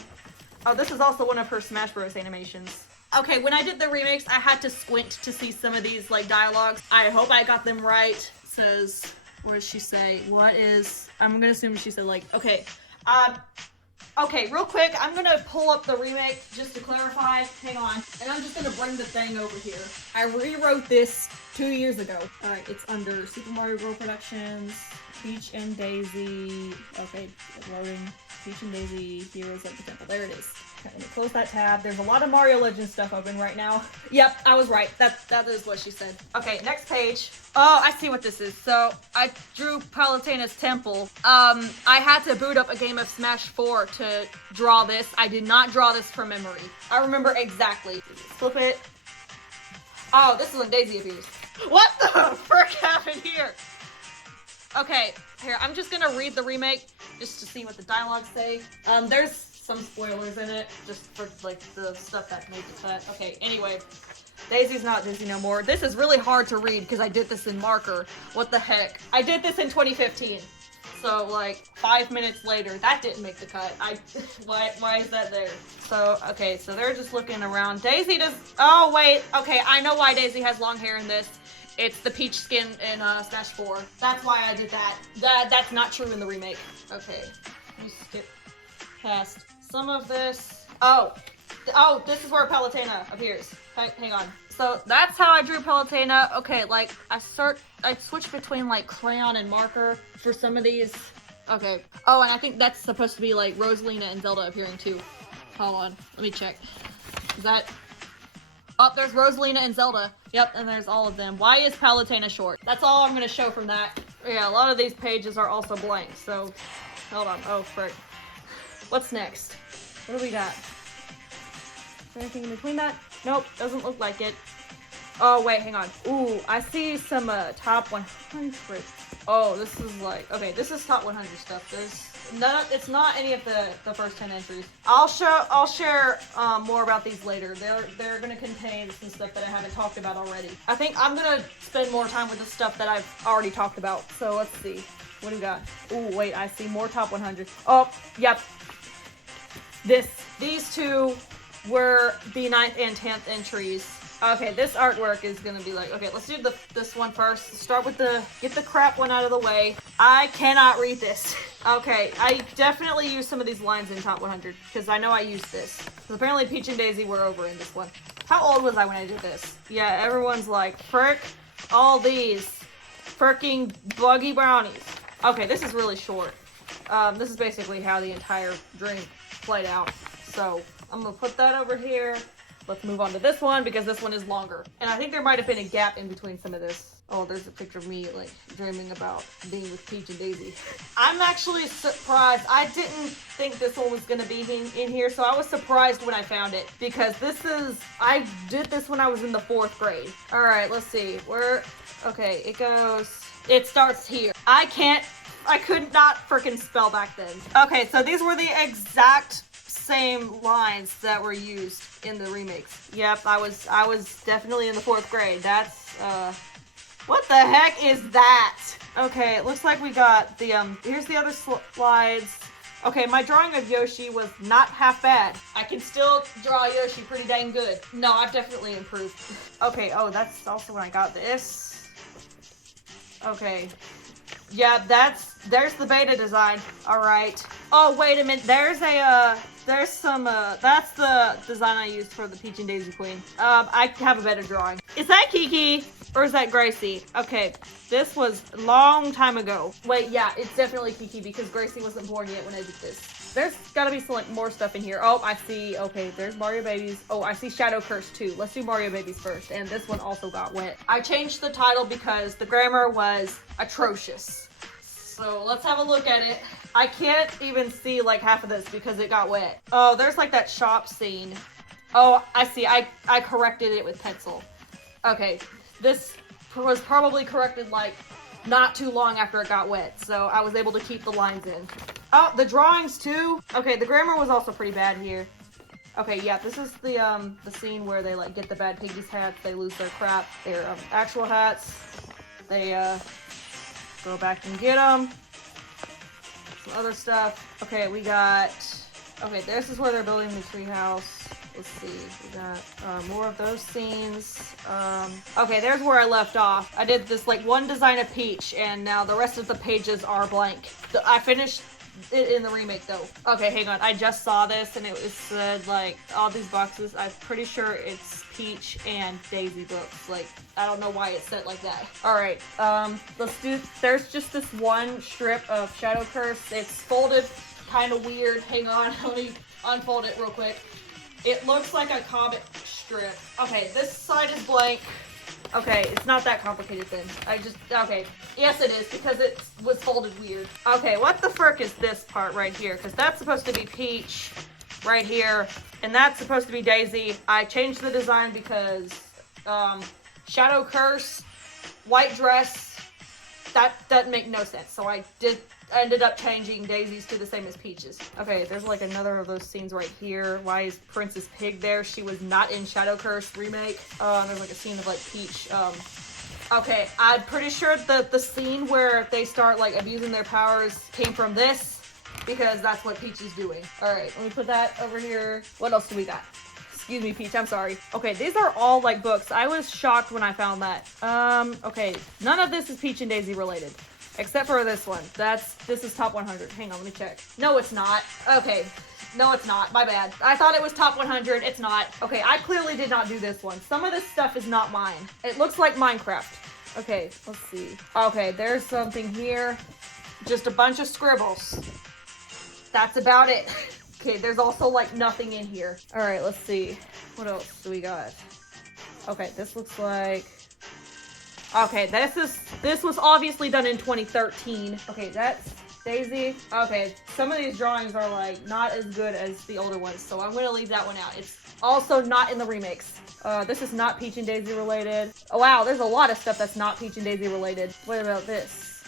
Oh, this is also one of her Smash Bros. Animations. Okay, when I did the remakes, I had to squint to see some of these, like, dialogues. I hope I got them right. It says, what does she say? I'm gonna assume she said, like, okay. Okay, real quick, I'm gonna pull up the remake just to clarify. Hang on. And I'm just gonna bring the thing over here. I rewrote this 2 years ago. Alright, it's under Super Mario World Productions, Peach and Daisy. Okay, loading. Peach and Daisy, Heroes of the Temple. There it is. Okay, let me close that tab. There's a lot of Mario Legends stuff open right now. Yep, I was right. That is what she said. Okay, next page. Oh, I see what this is. So, I drew Palutena's Temple. I had to boot up a game of Smash 4 to draw this. I did not draw this from memory. I remember exactly. Flip it. Oh, this is when Daisy appears. What the frick happened here? Okay, here, I'm just gonna read the remake just to see what the dialogues say. There's some spoilers in it, just for like the stuff that made the cut. Okay, anyway. Daisy's not Disney no more. This is really hard to read because I did this in marker. What the heck? I did this in 2015. So like 5 minutes later, that didn't make the cut. Why is that there? So, okay, so they're just looking around. Daisy does, oh wait, okay, I know why Daisy has long hair in this. It's the peach skin in Smash 4. That's why I did that. That's not true in the remake. Okay, let me skip past some of this. Oh, this is where Palutena appears. Hang on. So that's how I drew Palutena. Okay, like I switched between like crayon and marker for some of these. Okay. Oh, and I think that's supposed to be like Rosalina and Zelda appearing too. Hold on, let me check. Is that? Oh, there's Rosalina and Zelda. Yep, and there's all of them. Why is Palutena short? That's all I'm gonna show from that. Yeah, a lot of these pages are also blank. So, hold on. Oh, frick. What's next? What do we got? Is there anything in between that? Nope, doesn't look like it. Oh, wait, hang on. Ooh, I see some top 100. Oh, this is like, okay, this is top 100 stuff. There's none, it's not any of the first 10 entries. I'll share more about these later. They're gonna contain some stuff that I haven't talked about already. I think I'm gonna spend more time with the stuff that I've already talked about. So let's see. What do we got? Ooh, wait, I see more top 100. Oh, yep. These two were the 9th and 10th entries. Okay, this artwork is gonna be like, okay, let's do this one first. Start with get the crap one out of the way. I cannot read this. Okay, I definitely used some of these lines in top 100 because I know I used this. Because apparently Peach and Daisy were over in this one. How old was I when I did this? Yeah, everyone's like, frick, all these freaking buggy brownies. Okay, this is really short. This is basically how the entire drink played out. So I'm gonna put that over here. Let's move on to this one because this one is longer. And I think there might have been a gap in between some of this. Oh, there's a picture of me like dreaming about being with Peach and Daisy. I'm actually surprised. I didn't think this one was gonna be in here, so I was surprised when I found it because I did this when I was in the 4th grade. All right, let's see. Okay, it starts here. I could not freaking spell back then. Okay, so these were the exact same lines that were used in the remakes. Yep, I was definitely in the 4th grade. That's what the heck is that? Okay, it looks like we got the here's the other slides. Okay, my drawing of Yoshi was not half bad. I can still draw Yoshi pretty dang good. No, I've definitely improved. Okay, oh, that's also when I got this. Okay. Yeah, there's the beta design. All right. Oh, wait a minute. That's the design I used for the Peach and Daisy Queen. I have a better drawing. Is that Kiki or is that Gracie? Okay, this was a long time ago. Wait, yeah, it's definitely Kiki because Gracie wasn't born yet when I did this. There's gotta be some more stuff in here. Oh, I see. Okay, there's Mario Babies. Oh, I see Shadow Curse too. Let's do Mario Babies first. And this one also got wet. I changed the title because the grammar was atrocious. So let's have a look at it. I can't even see like half of this because it got wet. Oh, there's like that shop scene. Oh, I see. I corrected it with pencil. Okay, this was probably corrected like not too long after it got wet, so I was able to keep the lines in. Oh, the drawings too. Okay, the grammar was also pretty bad here. Okay, yeah, this is the scene where they like get the bad piggies hats. They lose their crap, their actual hats. They go back and get them. Some other stuff. Okay, okay, this is where they're building the treehouse. Let's see, we got more of those scenes. Okay, there's where I left off. I did this like one design of Peach, and now the rest of the pages are blank. I finished it in the remake though. Okay, hang on. I just saw this, and it said like all these boxes. I'm pretty sure it's Peach and Daisy books. Like, I don't know why it's set like that. All right, there's just this one strip of Shadow Curse. It's folded kind of weird. Hang on, let me unfold it real quick. It looks like a comic strip. Okay, this side is blank. Okay, it's not that complicated then. Okay. Yes, it is, because it was folded weird. Okay, what the frick is this part right here? Because that's supposed to be Peach right here, and that's supposed to be Daisy. I changed the design because Shadow Curse, white dress, that doesn't make no sense. So I ended up changing Daisy's to the same as Peach's. Okay, there's like another of those scenes right here. Why is Princess Pig there? She was not in Shadow Curse remake. There's like a scene of like Peach. Okay, I'm pretty sure that the scene where they start like abusing their powers came from this, because that's what Peach is doing. All right, let me put that over here. What else do we got? Excuse me, Peach, I'm sorry. Okay, these are all like books. I was shocked when I found that. Okay, none of this is Peach and Daisy related. Except for this one. This is top 100. Hang on, let me check. No, it's not. Okay. No, it's not. My bad. I thought it was top 100. It's not. Okay, I clearly did not do this one. Some of this stuff is not mine. It looks like Minecraft. Okay, let's see. Okay, there's something here. Just a bunch of scribbles. That's about it. Okay, there's also like nothing in here. All right, let's see. What else do we got? Okay, this looks like... Okay, this was obviously done in 2013. Okay, that's Daisy. Okay, some of these drawings are like not as good as the older ones, so I'm gonna leave that one out. It's also not in the remakes. This is not Peach and Daisy related. Oh wow, there's a lot of stuff that's not Peach and Daisy related. What about this?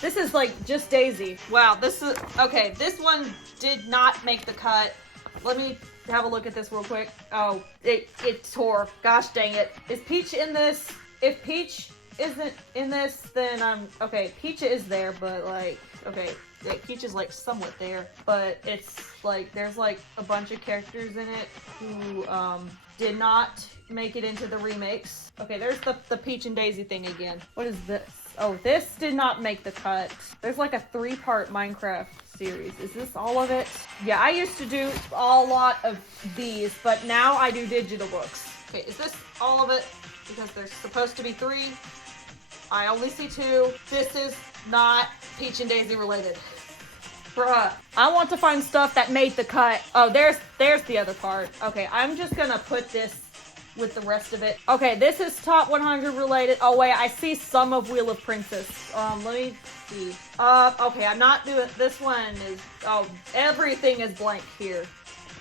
This is like just Daisy. Wow, this is, okay, this one did not make the cut. Let me have a look at this real quick. Oh, it tore. Gosh dang it. Is Peach in this? If Peach isn't in this, then okay, Peach is there, but like, okay, yeah, Peach is like somewhat there, but it's like, there's like a bunch of characters in it who, did not make it into the remakes. Okay, there's the Peach and Daisy thing again. What is this? Oh, this did not make the cut. There's like a 3-part Minecraft series. Is this all of it? Yeah, I used to do a lot of these, but now I do digital books. Okay, is this all of it? Because there's supposed to be 3. I only see 2. This is not Peach and Daisy related. Bruh. I want to find stuff that made the cut. Oh, there's the other part. Okay, I'm just gonna put this with the rest of it. Okay, this is top 100 related. Oh wait, I see some of Wheel of Princess. Let me see. Okay, I'm not doing, this one is, oh, everything is blank here.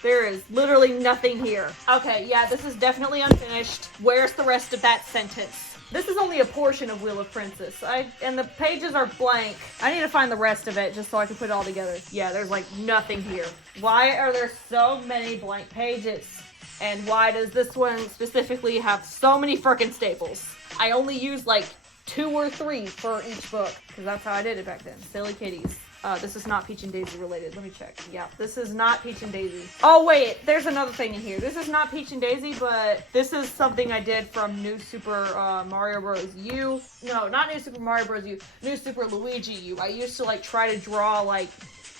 There is literally nothing here. Okay, yeah, this is definitely unfinished. Where's the rest of that sentence? This is only a portion of Wheel of Princess. And the pages are blank. I need to find the rest of it just so I can put it all together. Yeah, there's like nothing here. Why are there so many blank pages? And why does this one specifically have so many frickin' staples? I only use like 2 or 3 for each book, because that's how I did it back then. Silly kitties. This is not Peach and Daisy related. Let me check. Yeah, this is not Peach and Daisy. Oh wait, there's another thing in here. This is not Peach and Daisy, but this is something I did from New Super Mario Bros. U. No, not New Super Mario Bros. U. New Super Luigi U. I used to like try to draw like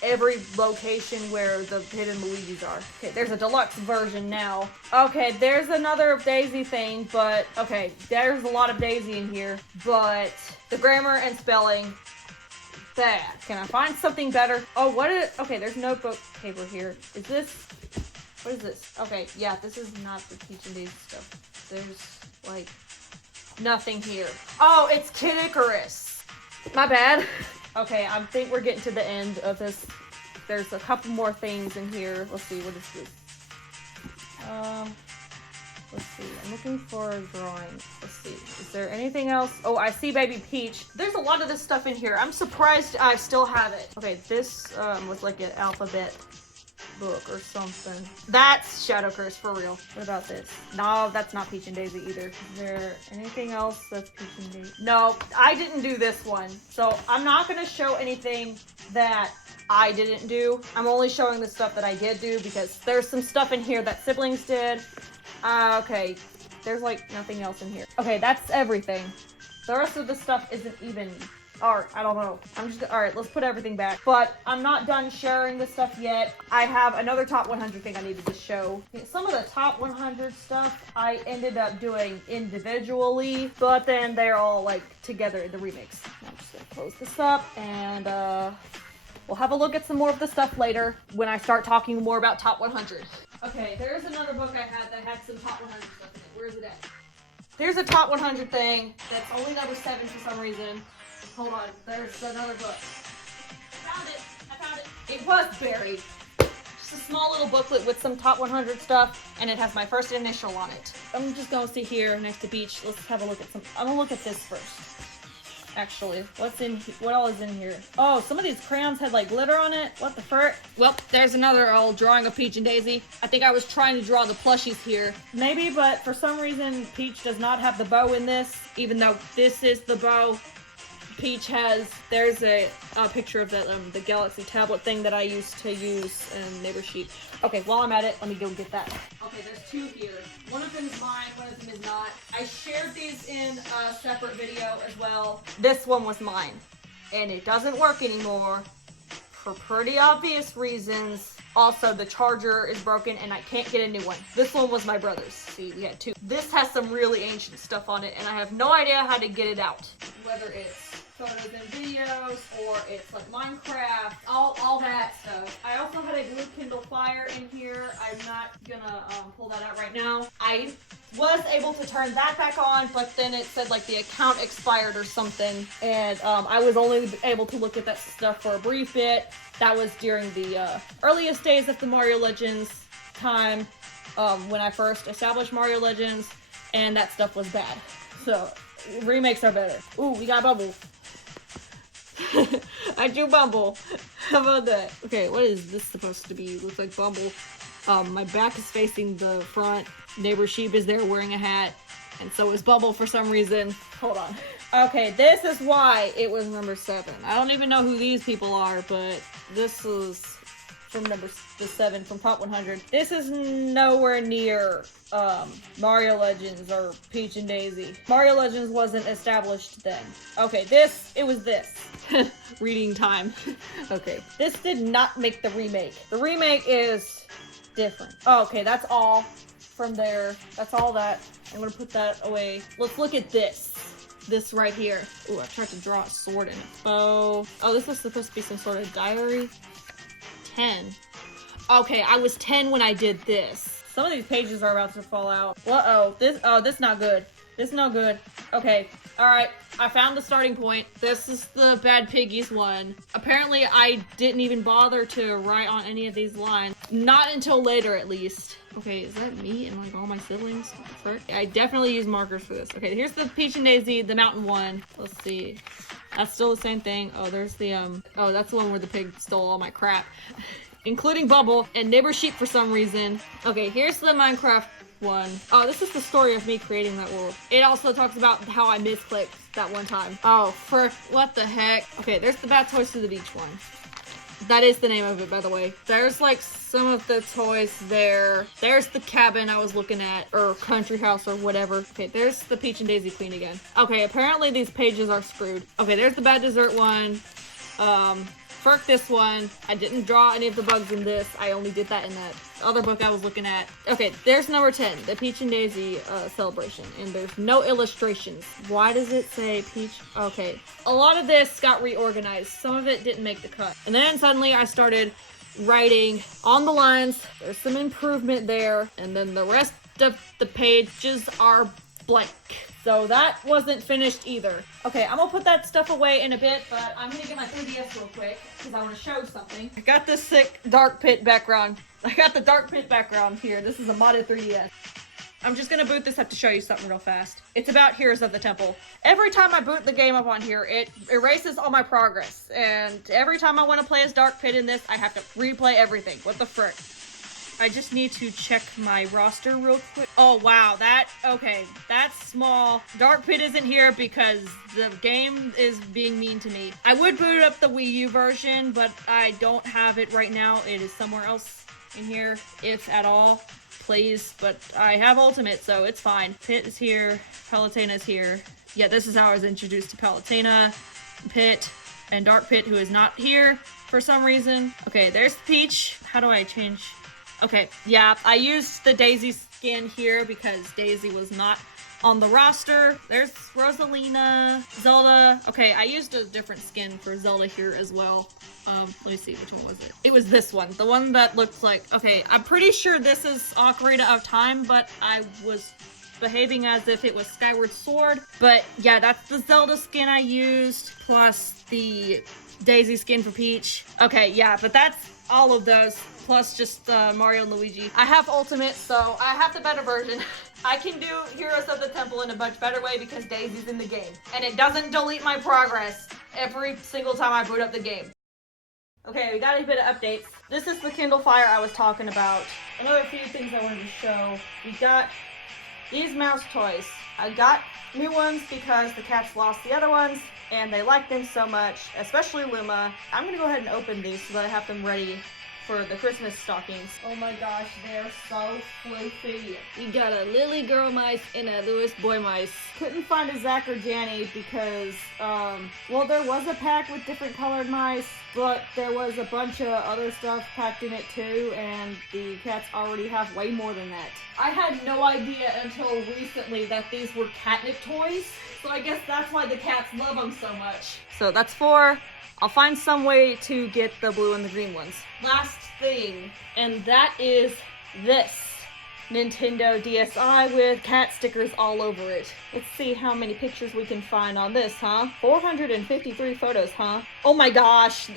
every location where the hidden Luigis are. Okay, there's a deluxe version now. Okay, there's another Daisy thing, but okay, there's a lot of Daisy in here, but the grammar and spelling, bad. Can I find something better? Oh, what is, okay, there's notebook paper here. Is this, what is this? Okay, yeah, this is not the Peach and Daisy stuff. There's like nothing here. Oh, it's Kid Icarus. My bad. Okay, I think we're getting to the end of this. There's a couple more things in here. Let's see, what is this? Let's see, I'm looking for a drawing. Let's see, is there anything else? Oh, I see Baby Peach. There's a lot of this stuff in here. I'm surprised I still have it. Okay, this was like an alphabet book or something. That's Shadow Curse for real. What about this? No, that's not Peach and Daisy either. Is there anything else that's Peach and Daisy? No, I didn't do this one. So I'm not gonna show anything that I didn't do. I'm only showing the stuff that I did do because there's some stuff in here that siblings did. Okay, there's like nothing else in here. Okay, that's everything. The rest of the stuff isn't even art. I don't know. All right, let's put everything back. But I'm not done sharing this stuff yet. I have another top 100 thing I needed to show. Some of the top 100 stuff I ended up doing individually, but then they're all like together in the remix. I'm just gonna close this up and we'll have a look at some more of the stuff later when I start talking more about top 100. Okay, there's another book I had that had some top 100 stuff in it. Where is it at? There's a top 100 thing that's only number 7 for some reason. Hold on, there's another book. I found it. It was buried. Just a small little booklet with some top 100 stuff, and it has my first initial on it. I'm just gonna sit here next to Beach. Let's have a look at some. I'm gonna look at this first. actually. What all is in here? Oh, some of these crayons had like glitter on it. What the frick? Well, there's another old drawing of Peach and Daisy. I think I was trying to draw the plushies here. Maybe, but for some reason, Peach does not have the bow in this, even though this is the bow. Peach has, there's a picture of that the Galaxy tablet thing that I used to use in Neighbor Sheep. Okay, while I'm at it, let me go get that. Okay, there's two here. One of them is mine, one of them is not. I shared these in a separate video as well. This one was mine, and it doesn't work anymore for pretty obvious reasons. Also, the charger is broken and I can't get a new one. This one was my brother's. See, we had two. This has some really ancient stuff on it, and I have no idea how to get it out. Whether it's photos and videos, or it's like Minecraft, all that stuff. I also had a blue Kindle Fire in here. I'm not gonna pull that out right now. I was able to turn that back on, but then it said like the account expired or something, and I was only able to look at that stuff for a brief bit. That was during the earliest days of the Mario Legends time, when I first established Mario Legends, and that stuff was bad. So, remakes are better. Ooh, we got Bumble. I drew Bumble. How about that? Okay, what is this supposed to be? Looks like Bumble. My back is facing the front. Neighbor Sheep is there wearing a hat. And so is Bumble for some reason. Hold on. Okay, this is why it was number 7. I don't even know who these people are, but this is from the 7 from Top 100. This is nowhere near Mario Legends or Peach and Daisy. Mario Legends wasn't established then. Okay, it was this. Reading time. Okay, this did not make the remake. The remake is different. Oh, okay, that's all from there. That's all that. I'm gonna put that away. Let's look at this. This right here. Ooh, I tried to draw a sword in it. Oh, this was supposed to be some sort of diary. 10. Okay, I was 10 when I did this. Some of these pages are about to fall out. Uh-oh. This not good. This no good. Okay. Alright. I found the starting point. This is the Bad Piggies one. Apparently, I didn't even bother to write on any of these lines. Not until later, at least. Okay, is that me and like all my siblings? I definitely use markers for this. Okay, here's the Peach and Daisy, the mountain one. Let's see. That's still the same thing. Oh, there's the, oh, that's the one where the pig stole all my crap. Including Bubble and Neighbor Sheep for some reason. Okay, here's the Minecraft one. Oh, this is the story of me creating that world. It also talks about how I misclicked that one time. Oh, what the heck? Okay, there's the Bad Toys to the Beach one. That is the name of it, by the way. There's like some of the toys there. There's the cabin I was looking at, or country house or whatever. Okay, there's the Peach and Daisy Queen again. Okay, apparently these pages are screwed. Okay, there's the Bad Dessert one. Ferk this one. I didn't draw any of the bugs in this. I only did that in that other book I was looking at. Okay, there's number 10, the Peach and Daisy celebration, and there's no illustrations. Why does it say Peach? Okay, a lot of this got reorganized. Some of it didn't make the cut. And then suddenly I started writing on the lines. There's some improvement there, and then the rest of the pages are blank. So that wasn't finished either. Okay, I'm gonna put that stuff away in a bit, but I'm gonna get my 3DS real quick because I want to show something. I got this sick dark pit background. I got the dark pit background here. This is a modded 3DS. I'm just gonna boot this up to show you something real fast. It's about Heroes of the Temple. Every time I boot the game up on here, it erases all my progress. And every time I want to play as Dark Pit in this, I have to replay everything. What the frick? I just need to check my roster real quick. Oh, wow. Okay, that's small. Dark Pit isn't here because the game is being mean to me. I would boot up the Wii U version, but I don't have it right now. It is somewhere else in here, if at all. Please, but I have Ultimate, so it's fine. Pit is here. Palutena is here. Yeah, this is how I was introduced to Palutena, Pit, and Dark Pit, who is not here for some reason. Okay, there's Peach. How do I change? Okay, yeah, I used the Daisy skin here because Daisy was not on the roster. There's Rosalina, Zelda. Okay, I used a different skin for Zelda here as well. Let me see, which one was it? It was this one, the one that looks like, okay, I'm pretty sure this is Ocarina of Time, but I was behaving as if it was Skyward Sword. But yeah, that's the Zelda skin I used, plus the Daisy skin for Peach. Okay, yeah, but that's all of those. plus just Mario and Luigi. I have Ultimate, so I have the better version. I can do Heroes of the Temple in a much better way because Daisy's in the game. And it doesn't delete my progress every single time I boot up the game. Okay, we got a bit of updates. This is the Kindle Fire I was talking about. Another few things I wanted to show. We got these mouse toys. I got new ones because the cats lost the other ones, and they like them so much, especially Luma. I'm gonna go ahead and open these so that I have them ready for the Christmas stockings. Oh my gosh, they're so floofy. We got a Lily girl mice and a Louis boy mice. Couldn't find a Zach or Janny because, well, there was a pack with different colored mice, but there was a bunch of other stuff packed in it too, and the cats already have way more than that. I had no idea until recently that these were catnip toys, so I guess that's why the cats love them so much. So that's 4. I'll find some way to get the blue and the green ones. Last thing, and that is this Nintendo DSi with cat stickers all over it. Let's see how many pictures we can find on this, huh? 453 photos, huh? Oh my gosh,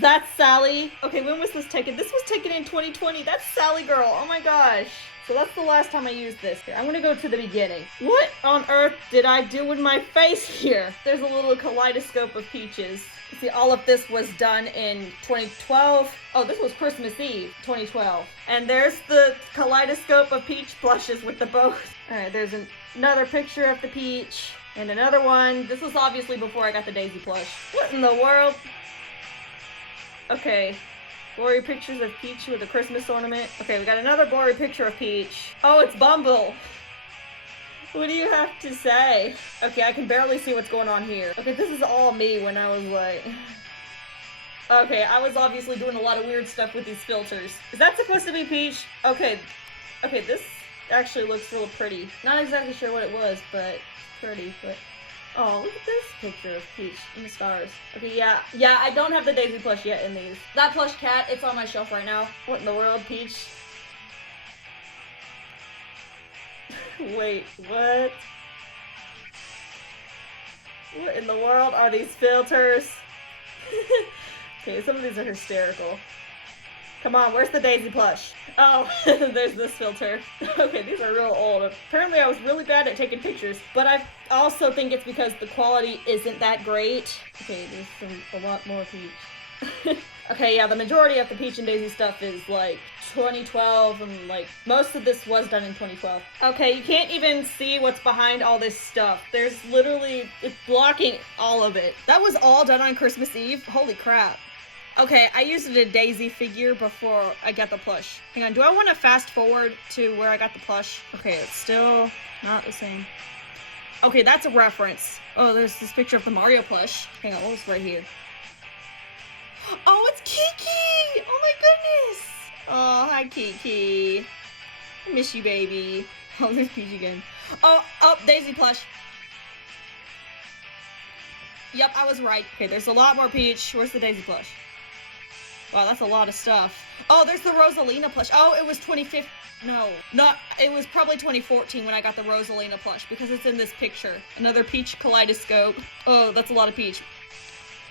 that's Sally. Okay, when was this taken? This was taken in 2020. That's Sally girl. Oh my gosh. So that's the last time I used this. Here, I'm gonna go to the beginning. What on earth did I do with my face here? There's a little kaleidoscope of peaches. See, all of this was done in 2012. Oh, this was Christmas Eve, 2012. And there's the kaleidoscope of peach plushes with the bows. All right, there's another picture of the peach and another one. This was obviously before I got the Daisy plush. What in the world? Okay. Blurry pictures of Peach with a Christmas ornament. Okay, we got another blurry picture of Peach. Oh, it's Bumble. What do you have to say? Okay, I can barely see what's going on here. Okay, this is all me when I was like... Okay, I was obviously doing a lot of weird stuff with these filters. Is that supposed to be Peach? Okay, this actually looks real pretty. Not exactly sure what it was, but pretty, but... Oh, look at this picture of Peach in the stars. Okay, yeah, I don't have the Daisy plush yet in these. That plush cat, it's on my shelf right now. What in the world, Peach? Wait, what? What in the world are these filters? Okay, some of these are hysterical. Come on, where's the Daisy plush? Oh, there's this filter. Okay, these are real old. Apparently I was really bad at taking pictures, but I also think it's because the quality isn't that great. Okay, there's a lot more Peach. Okay, yeah, the majority of the Peach and Daisy stuff is like 2012, and like most of this was done in 2012. Okay, you can't even see what's behind all this stuff. There's literally, it's blocking all of it. That was all done on Christmas Eve? Holy crap. Okay, I used a Daisy figure before I got the plush. Hang on, do I want to fast forward to where I got the plush? Okay, it's still not the same. Okay, that's a reference. Oh, there's this picture of the Mario plush. Hang on, what was right here? Oh, it's Kiki! Oh my goodness! Oh, hi Kiki. I miss you, baby. Oh, there's Peach again. Oh, Daisy plush. Yep, I was right. Okay, there's a lot more Peach. Where's the Daisy plush? Wow, that's a lot of stuff. Oh, there's the Rosalina plush. Oh, it was 2015. No, it was probably 2014 when I got the Rosalina plush because it's in this picture. Another Peach kaleidoscope. Oh, that's a lot of Peach.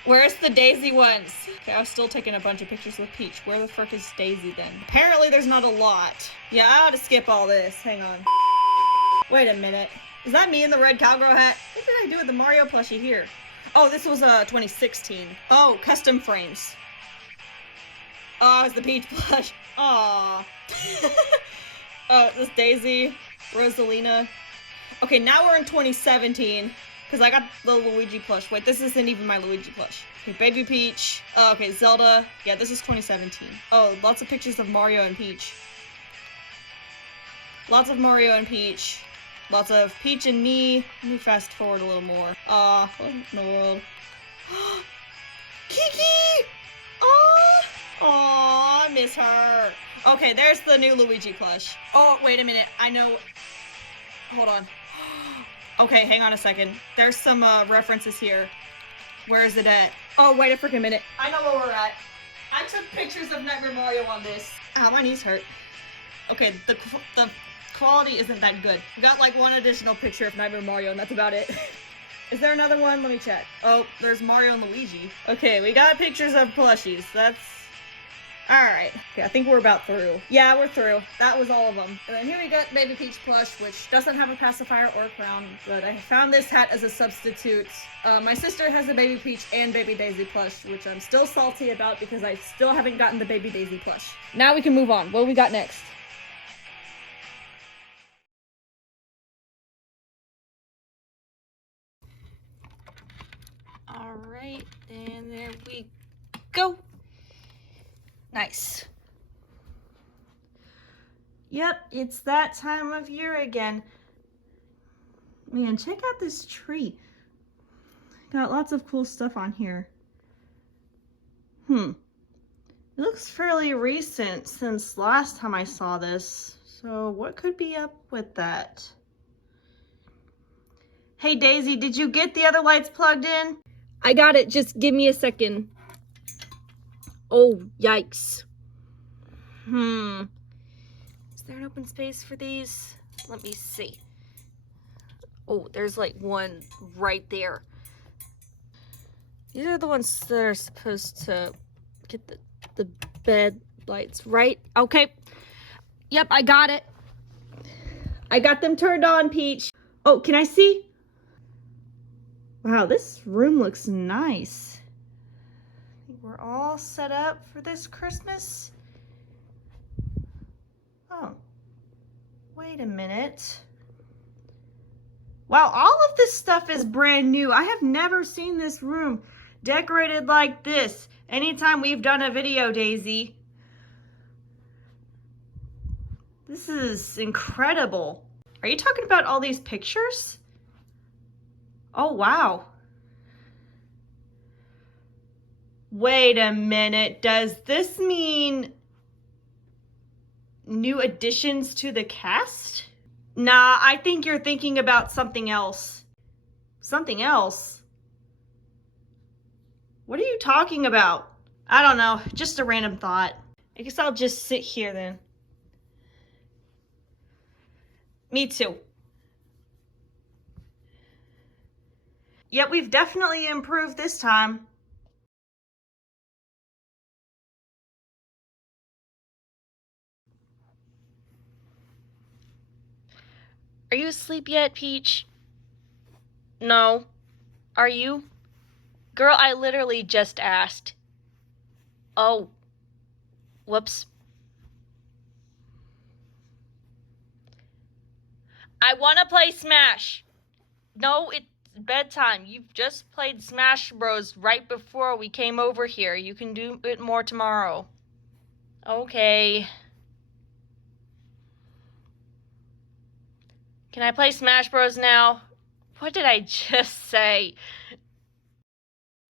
Where's the Daisy ones? Okay, I was still taking a bunch of pictures with Peach. Where the frick is Daisy then? Apparently there's not a lot. Yeah, I ought to skip all this. Hang on. Wait a minute. Is that me in the red cowgirl hat? What did I do with the Mario plushie here? Oh, this was 2016. Oh, custom frames. Oh, it's the Peach plush. Aww. Oh, this Daisy, Rosalina. Okay, now we're in 2017. Because I got the Luigi plush. Wait, this isn't even my Luigi plush. Okay, Baby Peach. Oh, okay, Zelda. Yeah, this is 2017. Oh, lots of pictures of Mario and Peach. Lots of Mario and Peach. Lots of Peach and me. Let me fast forward a little more. Aw, what in the world? Kiki! Aw! Aw, I miss her. Okay, there's the new Luigi plush. Oh, wait a minute. I know. Hold on. Okay, hang on a second. There's some references here. Where is it at? Oh, wait a freaking minute. I know where we're at. I took pictures of Nightmare Mario on this. Ow, my knees hurt. Okay, the quality isn't that good. We got like one additional picture of Nightmare Mario and that's about it. Is there another one? Let me check. Oh, there's Mario and Luigi. Okay, we got pictures of plushies. That's Alright, okay, I think we're about through. Yeah, we're through. That was all of them. And then here we got Baby Peach plush, which doesn't have a pacifier or a crown, but I found this hat as a substitute. My sister has a Baby Peach and Baby Daisy plush, which I'm still salty about because I still haven't gotten the Baby Daisy plush. Now we can move on. What do we got next? Alright, and there we go. Nice. Yep, it's that time of year again. Man, check out this tree. Got lots of cool stuff on here. It looks fairly recent since last time I saw this. So what could be up with that? Hey Daisy, did you get the other lights plugged in? I got it, just give me a second. Oh, yikes. Is there an open space for these? Let me see. Oh, there's like one right there. These are the ones that are supposed to get the bed lights, right? Okay. Yep, I got it. I got them turned on, Peach. Oh, can I see? Wow, this room looks nice. We're all set up for this Christmas. Oh, wait a minute. Wow, all of this stuff is brand new. I have never seen this room decorated like this anytime we've done a video, Daisy. This is incredible. Are you talking about all these pictures? Oh, wow. Wait a minute, does this mean new additions to the cast? Nah, I think you're thinking about something else. Something else? What are you talking about? I don't know, just a random thought. I guess I'll just sit here then. Me too. Yep, we've definitely improved this time. Are you asleep yet, Peach? No. Are you? Girl, I literally just asked. Oh. Whoops. I want to play Smash. No, it's bedtime. You've just played Smash Bros. Right before we came over here. You can do it more tomorrow. Okay. Can I play Smash Bros. Now? What did I just say?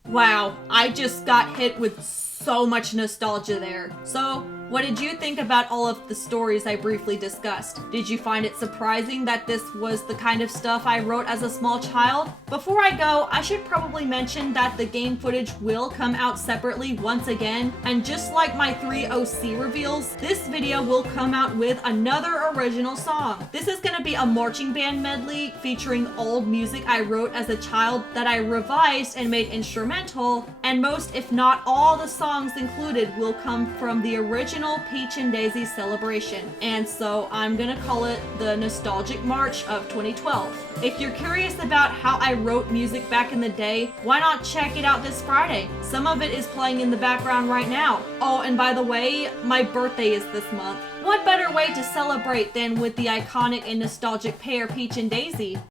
Wow, I just got hit with so much nostalgia there. So, what did you think about all of the stories I briefly discussed? Did you find it surprising that this was the kind of stuff I wrote as a small child? Before I go, I should probably mention that the game footage will come out separately once again, and just like my 3 OC reveals, this video will come out with another original song. This is gonna be a marching band medley featuring old music I wrote as a child that I revised and made instrumental, and most, if not all, the songs included will come from the original Peach and Daisy celebration, and so I'm gonna call it the Nostalgic March of 2012. If you're curious about how I wrote music back in the day, why not check it out this Friday? Some of it is playing in the background right now. Oh, and by the way, my birthday is this month. What better way to celebrate than with the iconic and nostalgic pair Peach and Daisy?